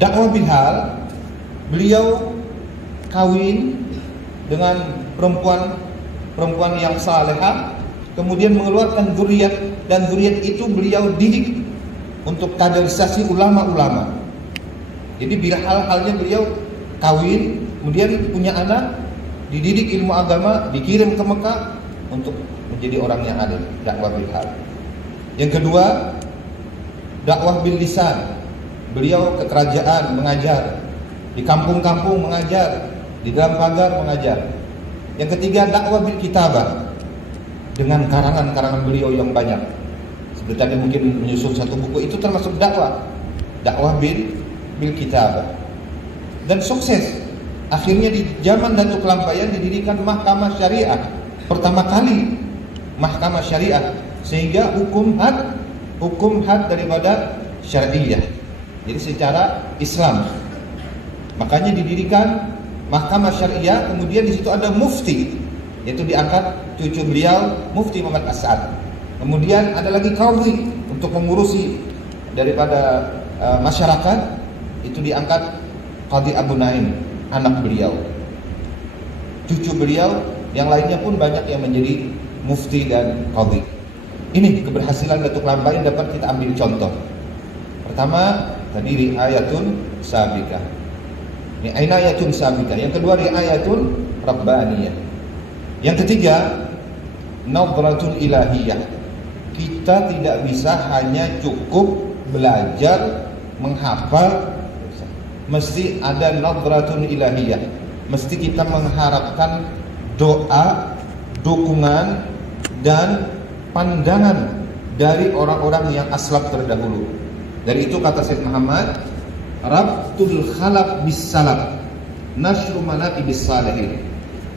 Dakwah bilhal, beliau kawin dengan perempuan yang salehah, kemudian mengeluarkan zuriat, dan zuriat itu beliau didik untuk kaderisasi ulama-ulama. Jadi bila hal-halnya beliau kawin, kemudian punya anak, dididik ilmu agama, dikirim ke Mekah untuk menjadi orang yang alim, dakwah bil hal. Yang kedua, dakwah bil lisan. Beliau ke kerajaan mengajar, di kampung-kampung mengajar, di dalam pagar mengajar. Yang ketiga, dakwah bil kitabah, dengan karangan-karangan beliau yang banyak. Seperti tadi mungkin menyusun satu buku, itu termasuk dakwah. Dakwah bil kitabah. Dan sukses. Akhirnya di zaman Datuk Lampayan didirikan mahkamah syariah. Pertama kali mahkamah syariah, sehingga hukum had daripada syariah. Jadi secara Islam. Makanya didirikan mahkamah syariah, kemudian di situ ada mufti, yaitu diangkat cucu beliau Mufti Muhammad As'ad. Kemudian ada lagi qadhi untuk mengurusi daripada masyarakat, itu diangkat Qadhi Abu Naim, anak beliau. Cucu beliau yang lainnya pun banyak yang menjadi mufti dan qadhi. Ini keberhasilan Datuk Lampayan dapat kita ambil contoh. Pertama, tadi riayatun sabiqah. Ini inayatun sabiqah. Yang kedua, riayatun rabbaniyah. Yang ketiga, nadratun ilahiyah. Kita tidak bisa hanya cukup belajar menghafal, mesti ada nadratun ilahiyah. Mesti kita mengharapkan doa, dukungan, dan pandangan dari orang-orang yang aslaf terdahulu. Dari itu kata Syekh Muhammad, rabtul khalaf bis salaf, nashru manaqibis salihin.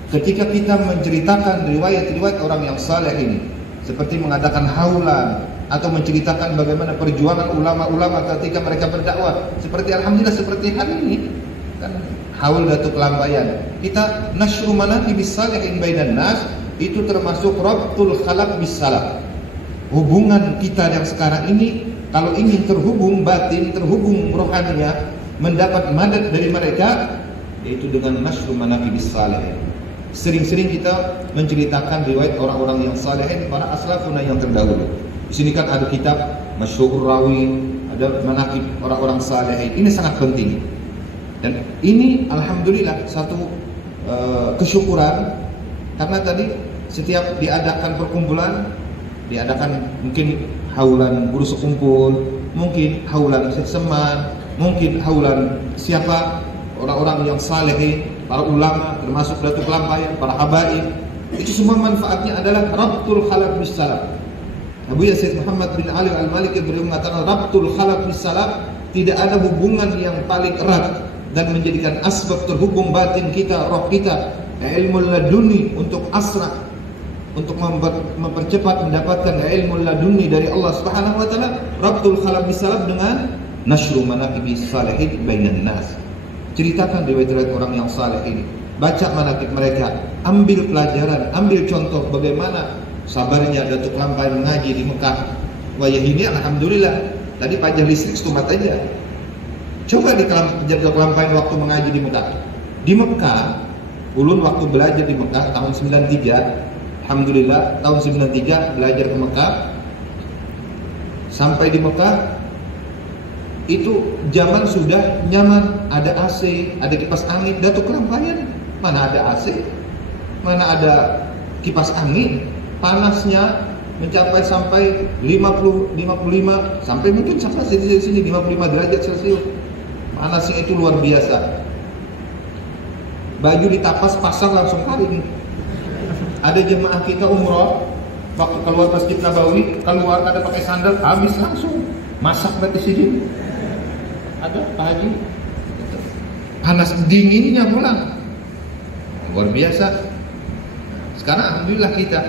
Ketika kita menceritakan riwayat-riwayat orang yang saleh ini, seperti mengadakan haulan atau menceritakan bagaimana perjuangan ulama-ulama ketika mereka berdakwah, seperti alhamdulillah seperti hari ini kan haul Datuk Lampayan, kita nashru manaqibis salihin bainan nas, itu termasuk rabtul khalaf bis salaf. Hubungan kita yang sekarang ini, kalau ingin terhubung batin, terhubung rohaninya, mendapat madad dari mereka, yaitu dengan nashru manaqibis salihin. Sering-sering kita menceritakan riwayat orang-orang yang salihin, para aslafuna yang terdahulu. Di sini kan ada kitab Masyhur Rawi, ada manaqib orang-orang salihin. Ini sangat penting. Dan ini alhamdulillah satu kesyukuran, karena tadi setiap diadakan perkumpulan, diadakan mungkin haulan guru sekumpul, mungkin haulan seman, mungkin haulan siapa orang-orang yang salihin, para ulama, termasuk Datuk Lampayan, para habaib. Itu semua manfaatnya adalah rabtul khalaf bis salaf. Abu Yazid Muhammad bin Ali Al-Maliki beliau mengatakan rabtul khalaf bis salaf, tidak ada hubungan yang paling erat dan menjadikan asbab terhubung batin kita, roh kita, ilmu laduni untuk asra, untuk mempercepat mendapatkan ilmu laduni dari Allah Subhanahu wa taala. Rabtul khalaf bis salaf dengan nashru manaqibis salihin bainan nas. Ceritakan riwayat-riwayat orang yang saleh ini, baca manaqib mereka, ambil pelajaran, ambil contoh bagaimana sabarnya Datuk Lampayan mengaji di Mekah. Wah ya ini alhamdulillah, tadi pajak listrik stumat aja. Coba di Datuk Lampayan waktu mengaji di Mekah. Di Mekah, ulun waktu belajar di Mekah tahun 93, alhamdulillah tahun 93 belajar ke Mekah. Sampai di Mekah itu zaman sudah nyaman, ada AC, ada kipas angin. Datuk Lampayan mana ada AC, mana ada kipas angin. Panasnya mencapai sampai 50, 55 sampai mungkin sampai sini 55 derajat Celcius. Panasnya itu luar biasa. Baju ditapas pasang langsung kering. Ada jemaah kita umroh, waktu keluar Masjid Nabawi, keluar ada pakai sandal, habis langsung masak di sini. Ada Pak Haji, panas dinginnya pulang, luar biasa. Sekarang alhamdulillah kita,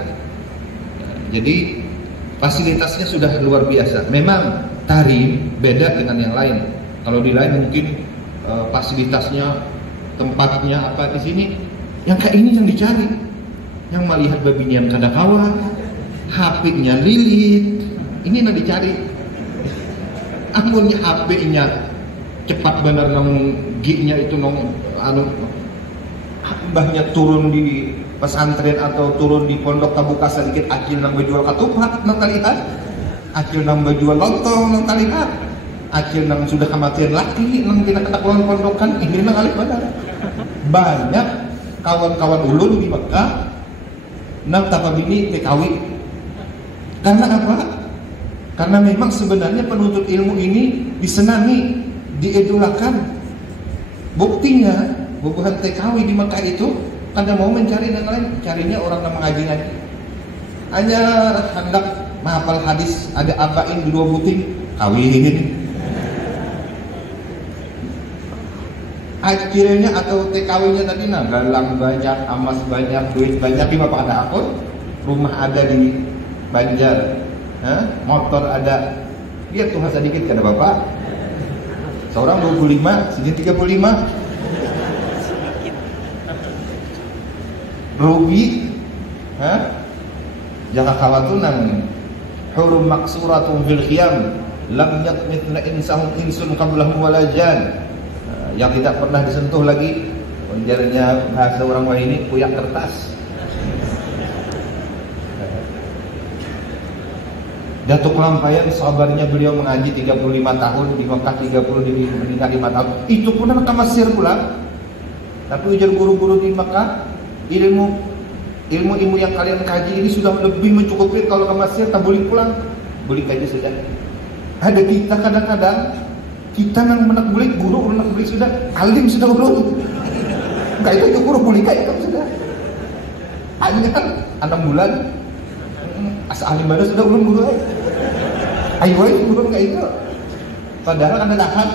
jadi fasilitasnya sudah luar biasa. Memang Tarim beda dengan yang lain. Kalau di lain mungkin fasilitasnya, tempatnya apa, di sini yang kayak ini yang dicari, yang melihat babinya yang kadakawa, HP-nya lilit, ini yang dicari. Amunnya HP-nya cepat benar nong gig-nya itu nong mbahnya turun di pesantren atau turun di pondok kabuka sedikit akil nang berjual katupat nang kalihat, akil nang berjual lontong nang kalihat, akil nang sudah kematian laki nang tidak kena keluar pondokan ini nang alih benar. Banyak kawan-kawan ulun di Mekah nang tapabini TKW. Karena apa? Karena memang sebenarnya penuntut ilmu ini disenangi, diidolakan. Buktinya bubuhan TKW di Mekah itu Anda mau mencari yang lain, carinya orang yang mengaji-ngaji. Hanya hendak menghafal hadis, ada abain di 2 buting, kawin. Akhirnya atau TKW-nya tadi galang banyak, emas banyak, duit banyak, di bapak ada akun, rumah ada di Banjar, motor ada, lihat tuh sedikit kata bapak, seorang 25, segini 35, rugi, jangan khawatunan, hurum maksuratun fil khiyam, lam yakmithna insahum insun qablahum walajan. Yang tidak pernah disentuh lagi, penjaranya bahasa orang lain ini kuyak kertas. Datuk Lampayan sabarnya beliau mengaji 35 tahun di Mekah, 30 di Madinah 5 tahun. Itu pun anak ke Mesir pula. Tapi ujar guru-guru di Mekah, ilmu yang kalian kaji ini sudah lebih mencukupi. Kalau ke Mesir tak boleh pulang, boleh kaji saja. Ada kita kadang-kadang kita nang menak beli guru menak beli sudah alim sudah ulun kayak itu guru boleh kayak itu sudah hanya kan 6 bulan asa alim baru sudah ulun guru ayo guru kayak itu padahal ada tahan.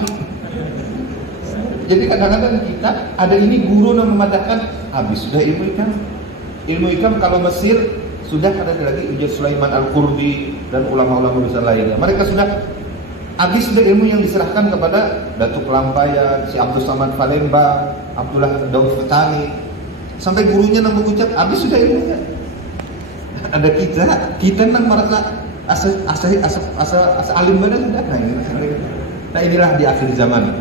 Jadi kadang-kadang kita ada ini guru yang memadahkan habis sudah ilmu ikam kalau Mesir sudah ada lagi Ujar Sulaiman Al-Qurdi dan ulama-ulama besar lainnya, mereka sudah habis sudah ilmu yang diserahkan kepada Datuk Lampayan, si Abdul Samad Palembang, Abdullah Daud Fetani, sampai gurunya nang mengucap habis sudah ilmunya. Ada kita nang merasa asa alim badan sudah. Nah inilah di akhir zaman.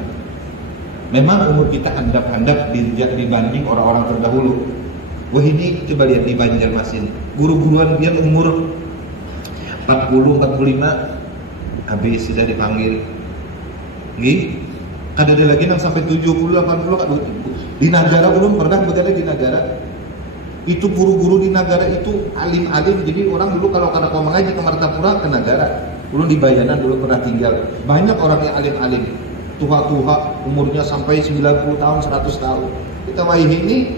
Memang umur kita handap-handap dibanding orang-orang terdahulu. Wah ini coba lihat di Banjarmasin, guru-guruan dia umur 40-45 habis sudah dipanggil. Ada lagi yang sampai 70-80 di negara belum pernah bekerja di negara. Itu guru-guru di negara itu alim-alim. Jadi orang dulu kalau kau mengaji ke Martapura ke negara, dulu di Bayanan dulu pernah tinggal. Banyak orang yang alim-alim, tua-tua umurnya sampai 90 tahun, 100 tahun. Kita main ini,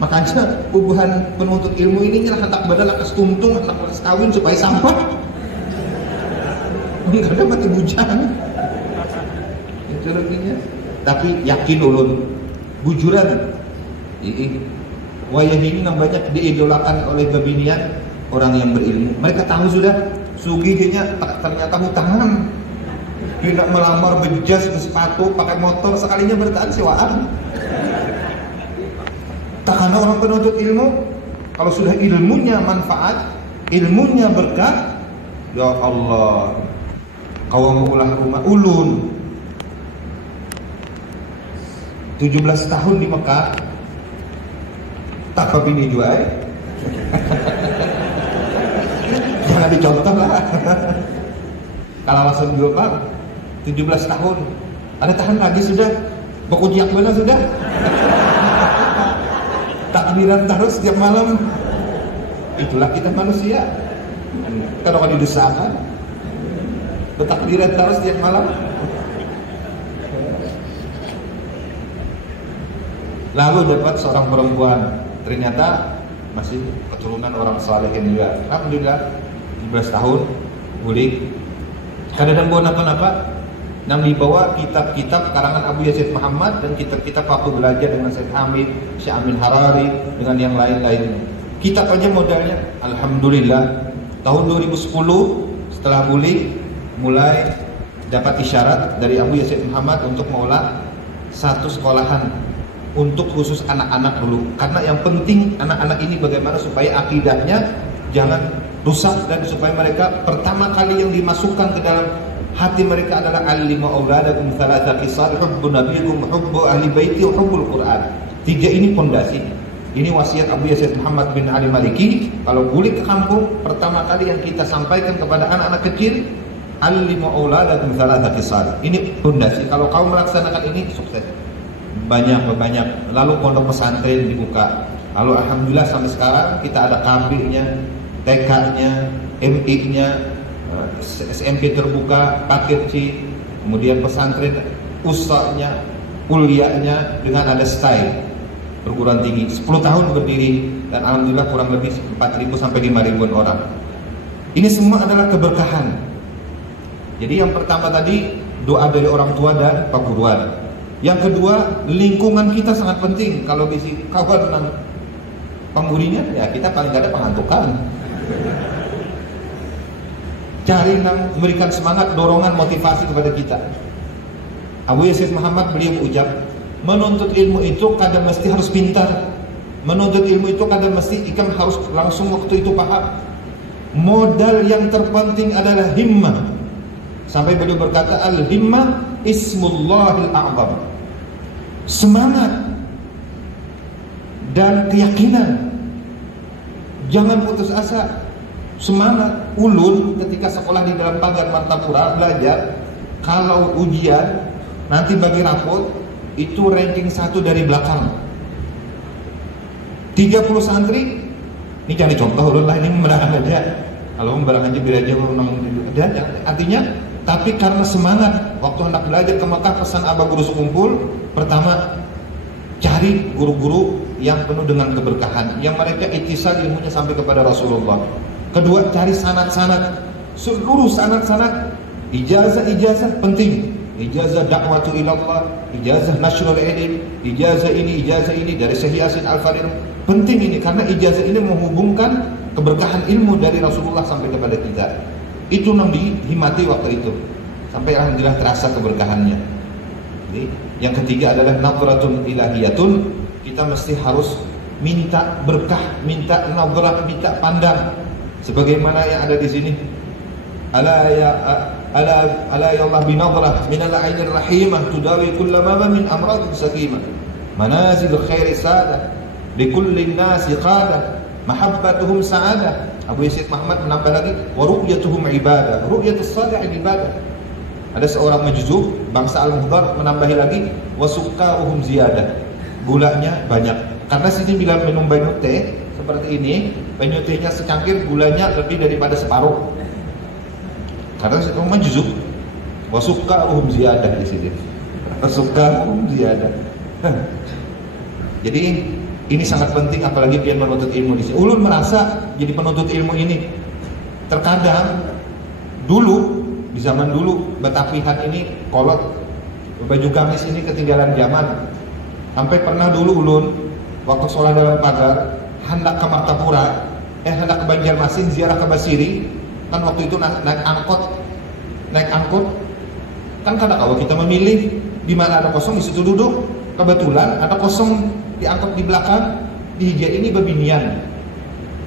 makanya ubuhan penuntut ilmu ini nyelah hendak badal ke stuntung, hendak kawin supaya sampah. Enggak ada mati bujang. Itu artinya. Tapi yakin ulun bujuran. Wayah ini yang banyak diidolakan oleh Babinian, orang yang berilmu. Mereka tahu sudah sugihnya ternyata hutang. Dia nak melamar bejas, sepatu, pakai motor, sekalinya bertahan sewaan. Tak karena orang penuntut ilmu, kalau sudah ilmunya manfaat, ilmunya berkah, ya Allah. Kau mau ulah rumah ulun 17 tahun di Mekah tak bini juga jangan dicontoh lah. Kalau langsung juga 17 tahun ada tahan lagi sudah bekujiak mana sudah takbiran terus setiap malam. Itulah kita manusia, kalau didosakan takbiran terus setiap malam. Lalu dapat seorang perempuan, ternyata masih keturunan orang salihin juga. Alhamdulillah 17 tahun bulik. Kadang-kadang bawa apa-apa yang dibawa kitab-kitab karangan Abu Yazid Muhammad dan kitab-kitab waktu belajar dengan Syekh Hamid, Syekh Amin Harari dengan yang lain-lainnya. Kitab aja modalnya alhamdulillah tahun 2010 setelah bulik mulai dapat isyarat dari Abu Yazid Muhammad untuk mengolah satu sekolahan untuk khusus anak-anak dulu. Karena yang penting anak-anak ini bagaimana supaya akidahnya jangan rusak dan supaya mereka pertama kali yang dimasukkan ke dalam hati mereka adalah alimu auladakum thalatha qisal hubbu nabiyikum hubbu ahli baiti wa hubbul Quran. 3 ini pondasi. Ini wasiat Abu Yazid Muhammad bin Ali Maliki. Kalau balik ke kampung, pertama kali yang kita sampaikan kepada anak-anak kecil, alimu auladakum thalatha qisal. Ini pondasi. Kalau kau melaksanakan ini sukses. Banyak. Lalu pondok pesantren dibuka. Lalu alhamdulillah sampai sekarang kita ada KB-nya, TK-nya, MI-nya, SMP terbuka, paket C, kemudian pesantren, usahanya, kuliahnya dengan ada style. perguruan tinggi, 10 tahun berdiri, dan alhamdulillah kurang lebih 4.000 sampai 5.000 orang. Ini semua adalah keberkahan. Jadi yang pertama tadi doa dari orang tua dan perguruan. Yang kedua, lingkungan kita sangat penting. Kalau bisi kawan dengan penggurinya, ya kita paling gak ada penghantukan. Cari yang memberikan semangat, dorongan, motivasi kepada kita. Abu Yazid Muhammad beliau ucap, menuntut ilmu itu kadang mesti harus pintar. Menuntut ilmu itu kadang mesti ikan harus langsung waktu itu paham. Modal yang terpenting adalah himmah. Sampai beliau berkata, al-himmah ismullahil a'zam. Semangat dan keyakinan. Jangan putus asa. Semangat. Ulun ketika sekolah di dalam pagar Martapura belajar, kalau ujian nanti bagi rapot itu ranking 1 dari belakang. 30 santri, ini jangan dicontoh ulun lah, ini memberangkan aja. Kalau memberangkan aja biar aja ada. Artinya, tapi karena semangat waktu hendak belajar ke Mekah, pesan abah guru sekumpul, pertama cari guru-guru yang penuh dengan keberkahan, yang mereka ittisal ilmunya sampai kepada Rasulullah. Kedua, cari sanad-sanad, seluruh sanad-sanad, ijazah penting, ijazah dakwatu ilallah, ijazah nasrul ilm, ijazah ini dari Syekh Yasin Al-Farid. Penting ini karena ijazah ini menghubungkan keberkahan ilmu dari Rasulullah sampai kepada kita. Itu yang dihimati waktu itu, sampai alhamdulillah terasa keberkahannya. Jadi, yang ketiga adalah nadratun ilahiyatun. Kita mesti harus minta berkah, minta nadrat, minta pandang. Sebagaimana yang ada di sini, ala ya Allah binadrah min al-'ainir rahimah tudawi kullama min amradin sakimah manazil khairi sadah likulli nasi qadah mahabbatuhum sa'adah. Abu Yazid Muhammad menambah lagi, wa ru'yatuhum ibadah, ru'yatus salih ibadah. Ada seorang majzub bangsa Al-Muhdar menambahi lagi, wa sukkaruhum ziyadah, gulanya banyak. Karena sini bila minum banyu teh seperti ini, banyu tehnya secangkir, gulanya lebih daripada separuh. Karena itu majzub, wa sukkaruhum ziyadah di sini. Wa sukkaruhum ziyadah. Jadi ini sangat penting, apalagi dia menuntut ilmu di sini. Ulun merasa jadi penuntut ilmu ini terkadang dulu, di zaman dulu betapihan ini kolot, baju gamis ini ketinggalan zaman. Sampai pernah dulu ulun waktu sholat dalam pagar hendak ke Martapura, hendak ke Banjarmasin ziarah ke Basiri, kan waktu itu naik angkot kan kada kalau kita memilih di mana ada kosong di situ duduk. Kebetulan ada kosong di angkot di belakang, di hijau ini babinian.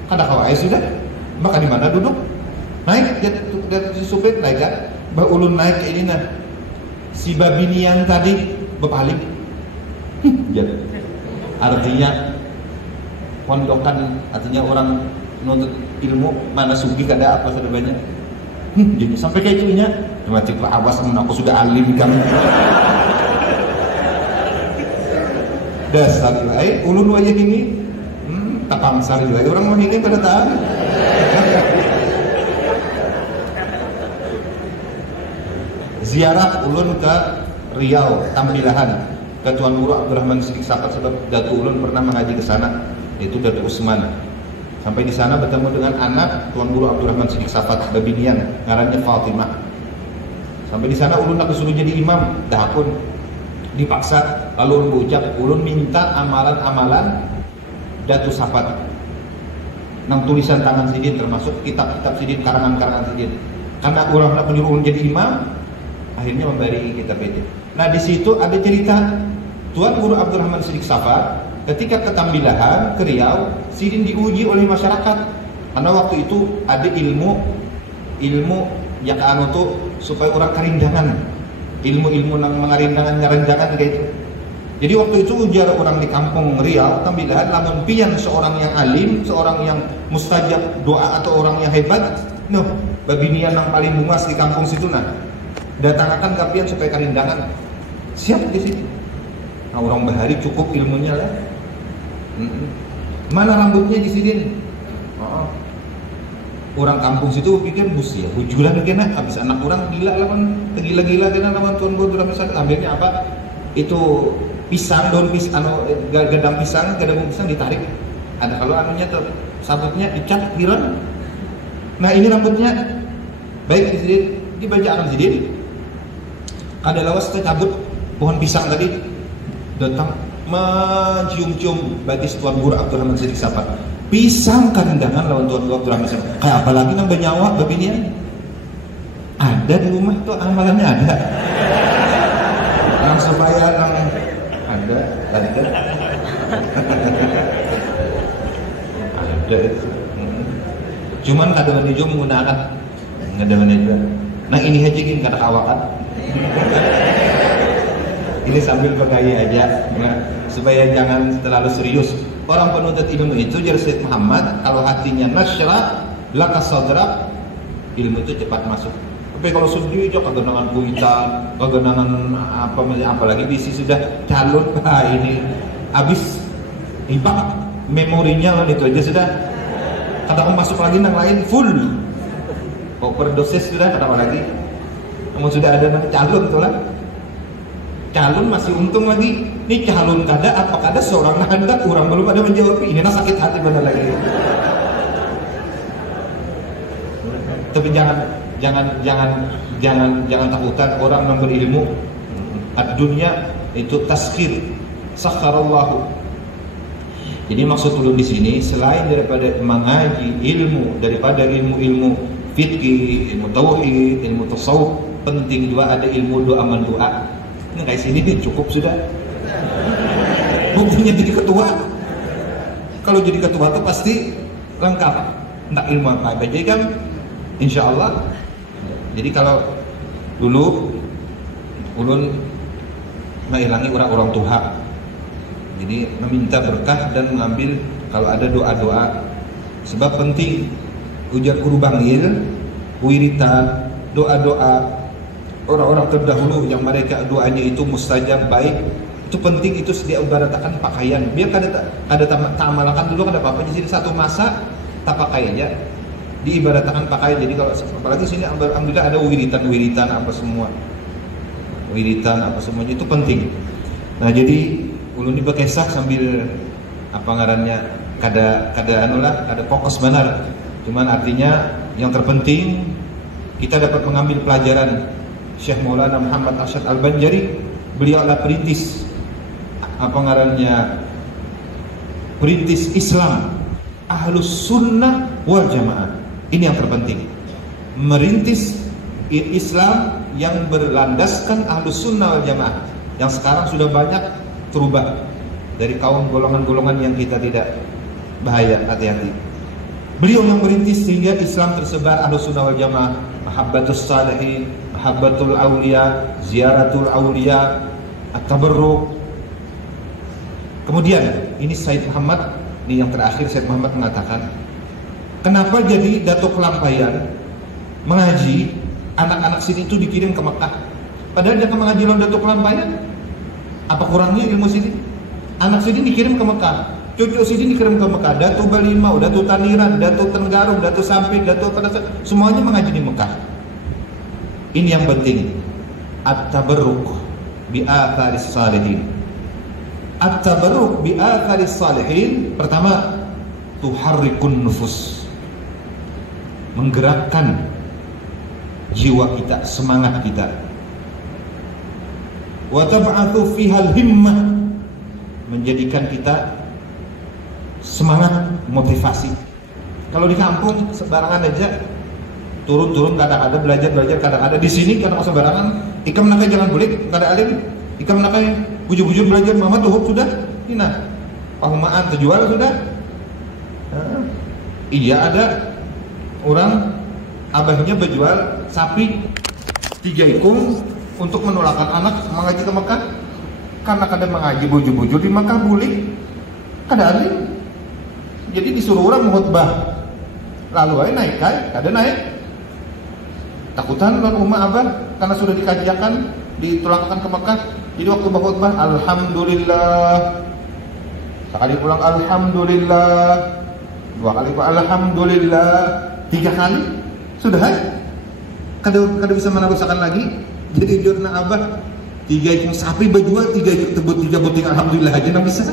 Kada kawai sudah, maka di mana duduk? Naik dari supir naik kan? Bah ulun naik ke ini nah. Si babinian tadi berpaling. Artinya pondokan, artinya orang menuntut ilmu mana sugi kada apa sudah banyak. Jadi sampai kayak itunya, cuma awas aku sudah alim kan. Dasar ulun wajah ini tak pangsar juga orang mah ini pada tahu. Ziarah ulun ke Riau, Tambilahan, ke Tuan Guru Abdurrahman Siddiq Safat, sebab Datu ulun pernah mengaji ke sana, yaitu Datu Usman. Sampai di sana bertemu dengan anak Tuan Guru Abdurrahman Siddiq Safat, babinian, ngarannya Fatimah. Sampai di sana ulun nak disuruh jadi imam, dah pun dipaksa. Lalu ulun berucap, ulun minta amalan-amalan Datu Safat nang tulisan tangan sidin, termasuk kitab-kitab sidin, karangan-karangan sidin. Karena orang nak menyuruh ulun jadi imam, akhirnya memberi kitab itu. Nah di situ ada cerita Tuan Guru Abdurrahman Siddiq Safat ketika ke Tambilahan, ke Riau, sidin diuji oleh masyarakat. Karena waktu itu ada ilmu yang anu tuh supaya orang karindangan, ilmu-ilmu nang mengarindangan kayak itu. Jadi waktu itu ujar orang di kampung Riau, Tambilahan, lamun pian seorang yang alim, seorang yang mustajab doa atau orang yang hebat, babinian yang paling bungas di kampung situ nah, datangkan kapian supaya karindangan. Siap di situ. Nah orang bahari cukup ilmunya lah. Mana rambutnya di sini? Orang kampung situ pikir bus ya, hujulan kena habis anak orang gila lah kan, gila-gila kena lawan Tuan Guru Abdurrahman Siddiq. Ambilnya apa? itu pisang, daun pisang, gadang pisang ditarik. Ada kalau anunya tuh sabutnya dicat giron. Nah ini rambutnya baik dibaca akan sidin. Ada lawas cabut pohon pisang tadi datang mencium-cium bagi Tuan Guru Abdurrahman Siddiq Sapar. Pisang kandangan lawan Tuan Guru Abdurrahman Siddiq. Kayak apalagi nang bernyawa babinian. Ada di rumah tuh amalannya ada. Nang supaya nang ada. Ada itu. Cuman kadang hijau menggunakan juga. Nah ini aja gini kata kawakan. Ini sambil bergaya aja, nah, supaya jangan terlalu serius. Orang penuntut ilmu itu jar Syekh Muhammad, kalau hatinya nasyra laka sadrak, ilmu itu cepat masuk. Tapi kalau sedih aja kegenangan kuitan, kegenangan apalagi bisi sudah calon, ini habis ibak memorinya lah itu aja sudah. Kadang masuk lagi yang lain full. Overdosis sudah kadang lagi. Kamu sudah ada calon tuh lah. Calon masih untung lagi. Ini calon kada apakah ada seorang hendak kurang belum ada menjawab. Ini sakit hati benar lagi. Tapi jangan takutan orang yang berilmu. Ad-dunya itu tazkir. Sakharallahu. Jadi maksud ulun di sini selain daripada mengaji ilmu, daripada ilmu fikih, ilmu tauhid, ilmu tasawuf, penting juga ada ilmu doa mendoa. Ini kayak sini nih cukup sudah. Buktinya jadi ketua. Kalau jadi ketua tuh pasti lengkap. Entah ilmu apa aja kan, insya Allah. Jadi kalau dulu ulun mengilangi orang-orang tua. Jadi meminta berkah dan mengambil kalau ada doa-doa. Sebab penting ujar guru bangil, wiritan, doa-doa orang-orang terdahulu yang mereka doanya itu mustajab baik. Itu penting, itu sedia ibaratkan pakaian. Biar ada tamalakan dulu ada apa-apa di sini satu masa tak pakai aja. Diibaratkan pakaian. Jadi kalau apalagi sini alhamdulillah ada wiritan apa semua. Wiritan apa semuanya itu penting. Nah, jadi ulun dibekesah sambil apa ngarannya kada fokus benar. Cuman artinya yang terpenting kita dapat mengambil pelajaran Syekh Maulana Muhammad Arsyad Al-Banjari. Beliau adalah perintis apa ngarannya perintis Islam Ahlus Sunnah wal Jamaah. Ini yang terpenting. Merintis Islam yang berlandaskan Ahlus Sunnah wal Jamaah. Yang sekarang sudah banyak terubah dari kaum golongan-golongan yang kita tidak bahaya, hati-hati. Beliau yang merintis sehingga Islam tersebar Ahlus Sunnah wal Jamaah, mahabbatus salihin, mahabbatul auliya, ziaratul auliya, at-tabarruk. Kemudian ini Said Muhammad, ini yang terakhir Said Muhammad mengatakan, kenapa jadi Datuk Kelampaian mengaji anak-anak sini itu dikirim ke Mekah? Padahal dia mengaji lawan Datuk Kelampaian. Apa kurangnya ilmu sini? Anak sini dikirim ke Mekah, cucu sini dikirim ke Mekah, Datu Balimau, Datu Taniran, Datu Tenggarong, Datu Sampit, Datu Padasa, semuanya mengaji di Mekah. Ini yang penting. At-tabarruk bi atharis salihin. At-tabarruk bi atharis salihin, pertama tuharrikun nufus. Menggerakkan jiwa kita, semangat kita. Wa tab'atsu fihal himmah, menjadikan kita semangat, motivasi. Kalau di kampung sembarangan aja, turun kadang ada belajar kadang ada. Di sini kadang sembarangan, ikam nakai jalan bulik kadang ada, ikam nakai bujur-bujur belajar mama tuhuk sudah, ina pahumaan terjual sudah. Iya ada orang abahnya berjual sapi 3 ekor untuk menolakkan anak mengaji ke Mekah. Karena kadang mengaji bujur-bujur di Mekah bulik kada ada. Jadi disuruh orang khutbah, lalu aja naik kada naik. Takutan lawan umat abah karena sudah dikajiakan, ditolakkan ke Mekah. Jadi waktu khutbah alhamdulillah, sekali pulang alhamdulillah, 2 kali alhamdulillah, 3 kali sudah kada bisa meneruskan lagi. Jadi jurna abah 3 ekor sapi berjual 3 buting alhamdulillah aja nggak bisa.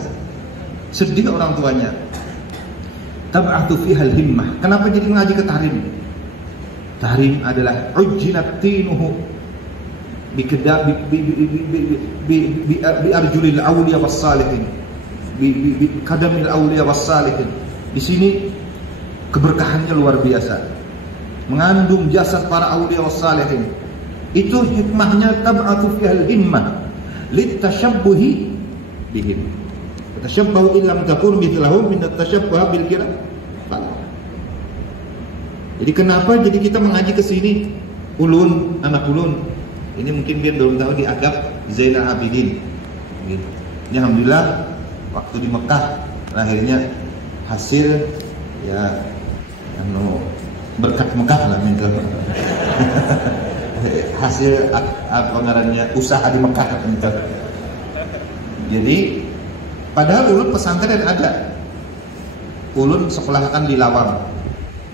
Sedih orang tuanya. Tab'atu fihal himmah. Kenapa jadi ngaji ke Tahrim? Tahrim adalah ujjinat tinuhu bi arjulil awliya was salihin. Bi kadamil awliya was salihin. Di sini keberkahannya luar biasa. Mengandung jasad para awliya was salihin. Itu hikmahnya tab'atu fihal himmah litashabbuhi bihim. Tashabbahu illam takun mithlahum min at-tashabbuh bil kiram. Jadi kenapa jadi kita mengaji ke sini? Ulun, anak ulun. Ini mungkin biar belum tahu dianggap Zainal Abidin. Gitu. Ini alhamdulillah waktu di Mekah lahirnya hasil ya berkat Mekah lah minta. Hasil apa ngarannya usaha di Mekah minta. Jadi padahal ulun pesantren ada. Ulun sekolahkan di Lawang.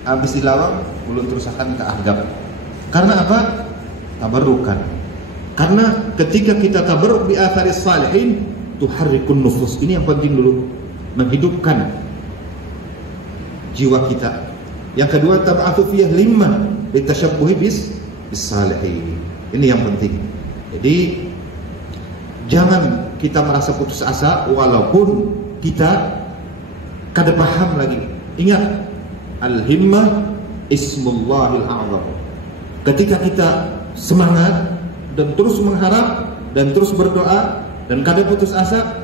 Habis di Lawang, ulun terusakan ke Ahgab. Karena apa? Tabarrukan. Karena ketika kita tabarruk bi atharis salihin, tuharrikun nufus. Ini yang penting dulu. Menghidupkan jiwa kita. Yang kedua, tab'atu fiyah limma litashabbuhi bis salihin. Ini yang penting. Jadi jangan kita merasa putus asa walaupun kita kada paham lagi. Ingat, al-himmah ismullahil a'zam. Ketika kita semangat dan terus mengharap dan terus berdoa dan kada putus asa,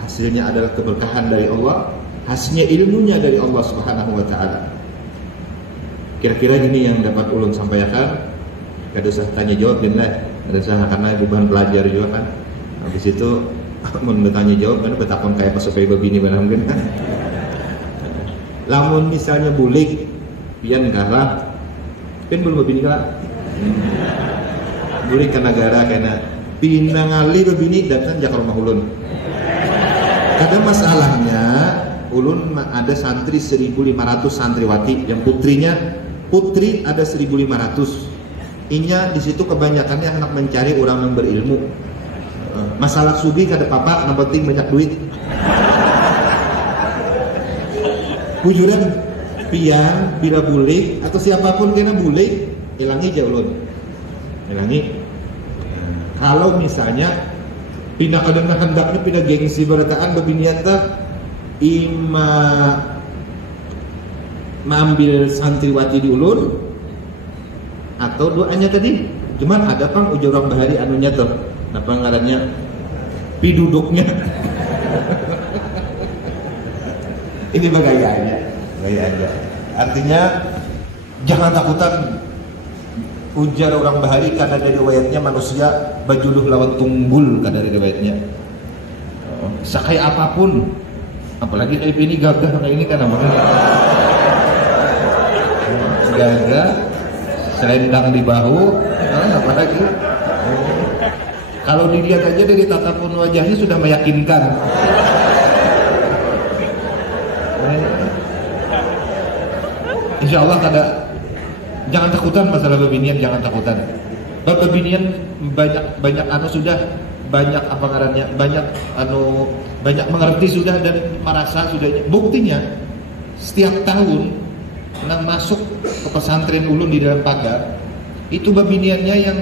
hasilnya adalah keberkahan dari Allah, hasilnya ilmunya dari Allah Subhanahu wa taala. Kira-kira ini yang dapat ulun sampaikan. Kada usah tanya jawab dan lah. Kada usah karena beban belajar juga kan. Habis itu mun bertanya jawab kan betapun kayak supaya begini benar mungkin kan. Lamun misalnya bulik pian kalah pen belum begini kalah. Bulik ke negara kena pinangali begini datang jak rumah ulun. Kadang masalahnya ulun ada santri 1.500 santriwati yang putri ada 1.500. Inya di situ kebanyakannya anak mencari orang yang berilmu. Masalah sugi kada apa-apa, yang penting banyak duit. Bujuran pian bila bulik atau siapapun kena bulik, hilangi jauh hilangi. Kalau misalnya pindah kadang hendaknya pindah gengsi berataan bebinian tak mengambil santriwati di ulun atau doanya tadi. Cuman ada pang ujar orang bahari anunya tuh apa ngarannya piduduknya. Ini bagayanya. Artinya jangan takutan ujar orang bahari karena dari riwayatnya manusia bajuluh lawan tunggul karena dari riwayatnya. Sakai apapun, apalagi kayak ini gagah kayak ini kan namanya. Gagah, selendang di bahu, apalagi. Kalau dilihat aja dari tatapan wajahnya sudah meyakinkan. Insya Allah jangan takutan masalah bebinian, jangan takutan. Bebinian banyak sudah banyak apa ngarannya, banyak mengerti sudah dan merasa sudah. Buktinya setiap tahun nang masuk ke pesantren ulun di dalam pagar itu bebiniannya yang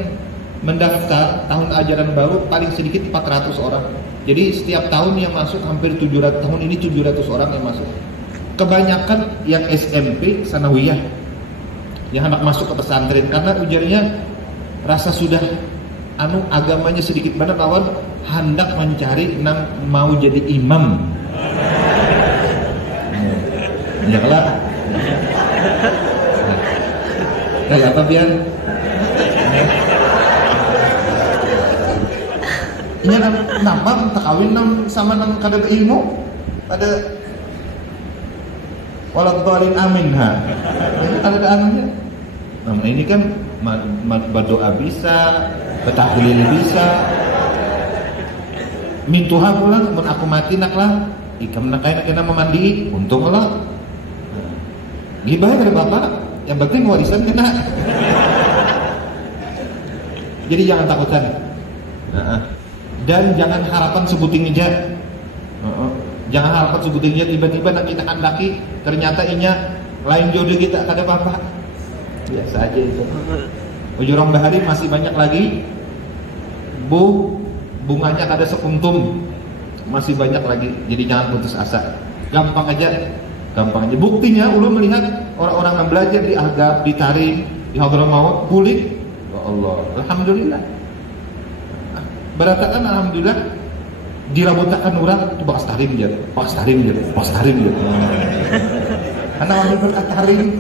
mendaftar tahun ajaran baru paling sedikit 400 orang. Jadi setiap tahun yang masuk hampir 700, tahun ini 700 orang yang masuk. Kebanyakan yang SMP sanawiyah yang anak masuk ke pesantren karena ujarnya rasa sudah agamanya sedikit banget lawan hendak mencari nang mau jadi imam. Ya lah. Kayak apa biar? Ini nampak tak kawin sama nang kada ilmu ada walau tolin amin ha. Ini ada aminnya. Nah ini kan berdoa bisa, bertahlil bisa. Mintuha pula, mun aku mati nak lah. Ikam nak kena memandi, untung lah. Gibah dari bapak, yang penting warisan kena. Jadi jangan takutan. Dan jangan harapan sebuting aja. Jangan harapan sebuting aja tiba-tiba nak kita kandaki ternyata inya lain jodoh kita kada apa-apa. Biasa aja itu. Ujurang bahari masih banyak lagi. Bunganya kada sekuntum. Masih banyak lagi. Jadi jangan putus asa. Gampang aja. Buktinya ulun melihat orang-orang yang belajar di Ahgab, di Tarim, di Hadramaut pulih. Ya Allah, alhamdulillah. Beratakan alhamdulillah dirabutakan orang itu bakas tarim je. Anak ambil berkat tarim.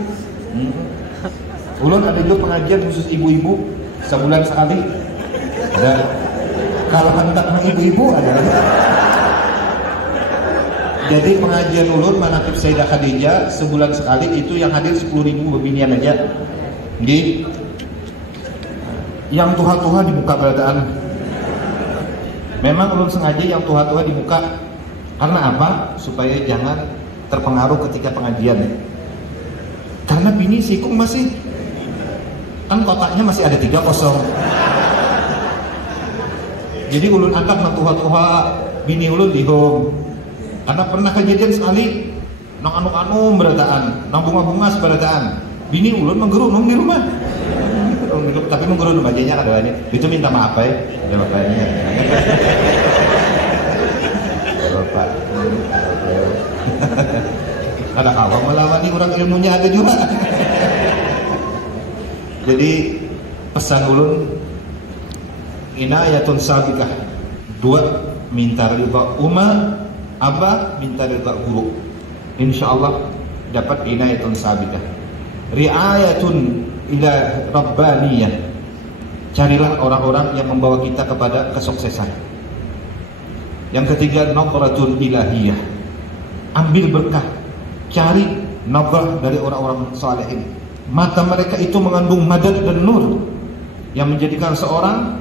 Ulun ada juga pengajian khusus ibu-ibu sebulan sekali. Ada kalau hendak ibu-ibu ada. Jadi pengajian ulun manaqib Sayyidah Khadijah sebulan sekali itu yang hadir 10.000 bebinian aja. Jadi yang tuha-tuha di muka beradaan. Memang ulun sengaja yang tuha-tuha di muka. Karena apa? Supaya jangan terpengaruh ketika pengajian. Karena bini sikung masih kan kotaknya masih ada 3 kosong. Jadi ulun angkat nang tuha-tuha bini ulun di home. Karena pernah kejadian sekali nang anu-anu berataan, nang bunga-bunga seberataan. Bini ulun menggerunung di rumah. Tapi menggerunung bajanya kada ini. Itu minta maaf ya. Ya makanya. Bapak. Kada kawan melawani orang ilmunya ada juga. Jadi pesan ulun inayatun sabiqah. 2 minta ridha Abah minta ridha guru. Insyaallah dapat inayatun sabiqah. Riayatun ila rabbaniyah. Carilah orang-orang yang membawa kita kepada kesuksesan. Yang ketiga naqratun ilahiyah. Ambil berkah. Cari nagrah dari orang-orang salihin. Mata mereka itu mengandung madad dan nur yang menjadikan seorang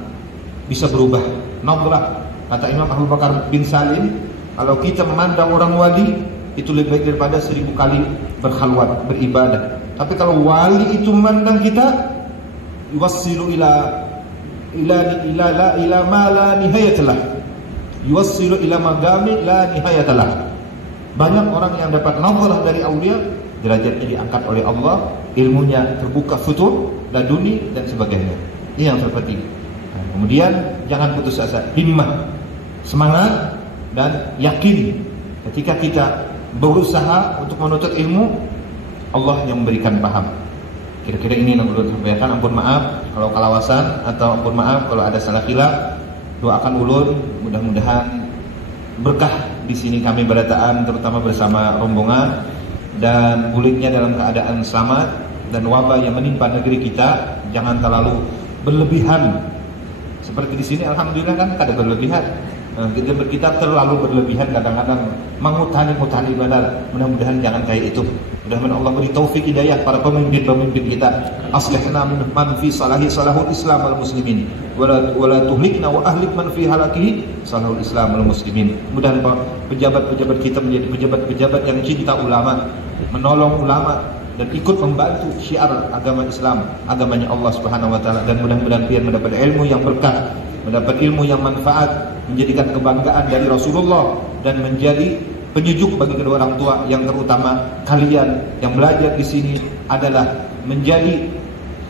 bisa berubah. Nagrah kata Imam Abu Bakar bin Salim, kalau kita memandang orang wali itu lebih baik daripada 1000 kali berkhalwat, beribadah. Tapi kalau wali itu memandang kita, yuwassilu ila ma la nihayatalah. Yuwassilu ila magami la nihayatalah. Banyak orang yang dapat nazarah dari aulia, derajatnya diangkat oleh Allah, ilmunya terbuka futur, laduni dan sebagainya. Ini yang terpenting. Nah, kemudian jangan putus asa, himmah, semangat dan yakin ketika kita berusaha untuk menuntut ilmu, Allah yang memberikan paham. Kira-kira ini yang ulun sampaikan. Ampun maaf kalau kalawasan atau ampun maaf kalau ada salah khilaf. Doakan ulun mudah-mudahan berkah di sini kami berataan, terutama bersama rombongan, dan pulihnya dalam keadaan selamat, dan wabah yang menimpa negeri kita jangan terlalu berlebihan. Seperti di sini alhamdulillah kan kada berlebihan. Kita terlalu berlebihan kadang-kadang mengutani benar. Mudah-mudahan jangan kayak itu. Mudah-mudahan Allah beri taufik hidayah para pemimpin kita. Aslihna man fi salahi salahul Islam wal muslimin. Wala tuhlikna wa ahlik man fi halakihi salahul Islam wal muslimin. Mudah-mudahan pejabat-pejabat kita menjadi pejabat-pejabat yang cinta ulama, menolong ulama dan ikut membantu syiar agama Islam, agamanya Allah Subhanahu wa taala, dan mudah-mudahan biar mendapat ilmu yang berkah, mendapat ilmu yang manfaat, menjadikan kebanggaan dari Rasulullah dan menjadi penyejuk bagi kedua orang tua. Yang terutama kalian yang belajar di sini adalah menjadi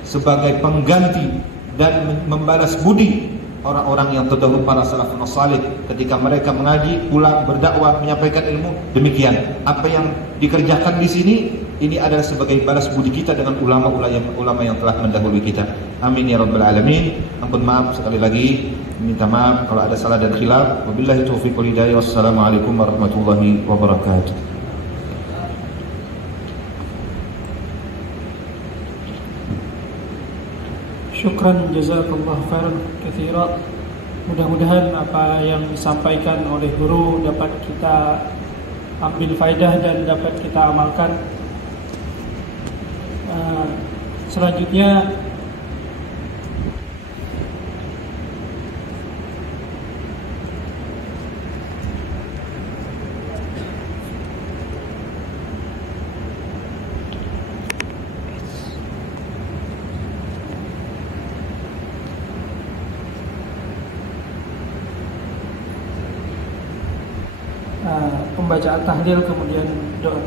sebagai pengganti dan membalas budi orang-orang yang terdahulu, para salafun salih, ketika mereka mengaji, pulang berdakwah, menyampaikan ilmu. Demikian apa yang dikerjakan di sini ini adalah sebagai balas budi kita dengan ulama yang telah mendahului kita. Amin ya rabbal alamin. Ampun maaf sekali lagi, minta maaf kalau ada salah dan khilaf. Wabillahi taufiq wal hidayah. Wassalamualaikum warahmatullahi wabarakatuh. Syukran jazakallah khairan katsira. Mudah-mudahan apa yang disampaikan oleh guru dapat kita ambil faedah dan dapat kita amalkan. Selanjutnya pembacaan tahlil kemudian doa.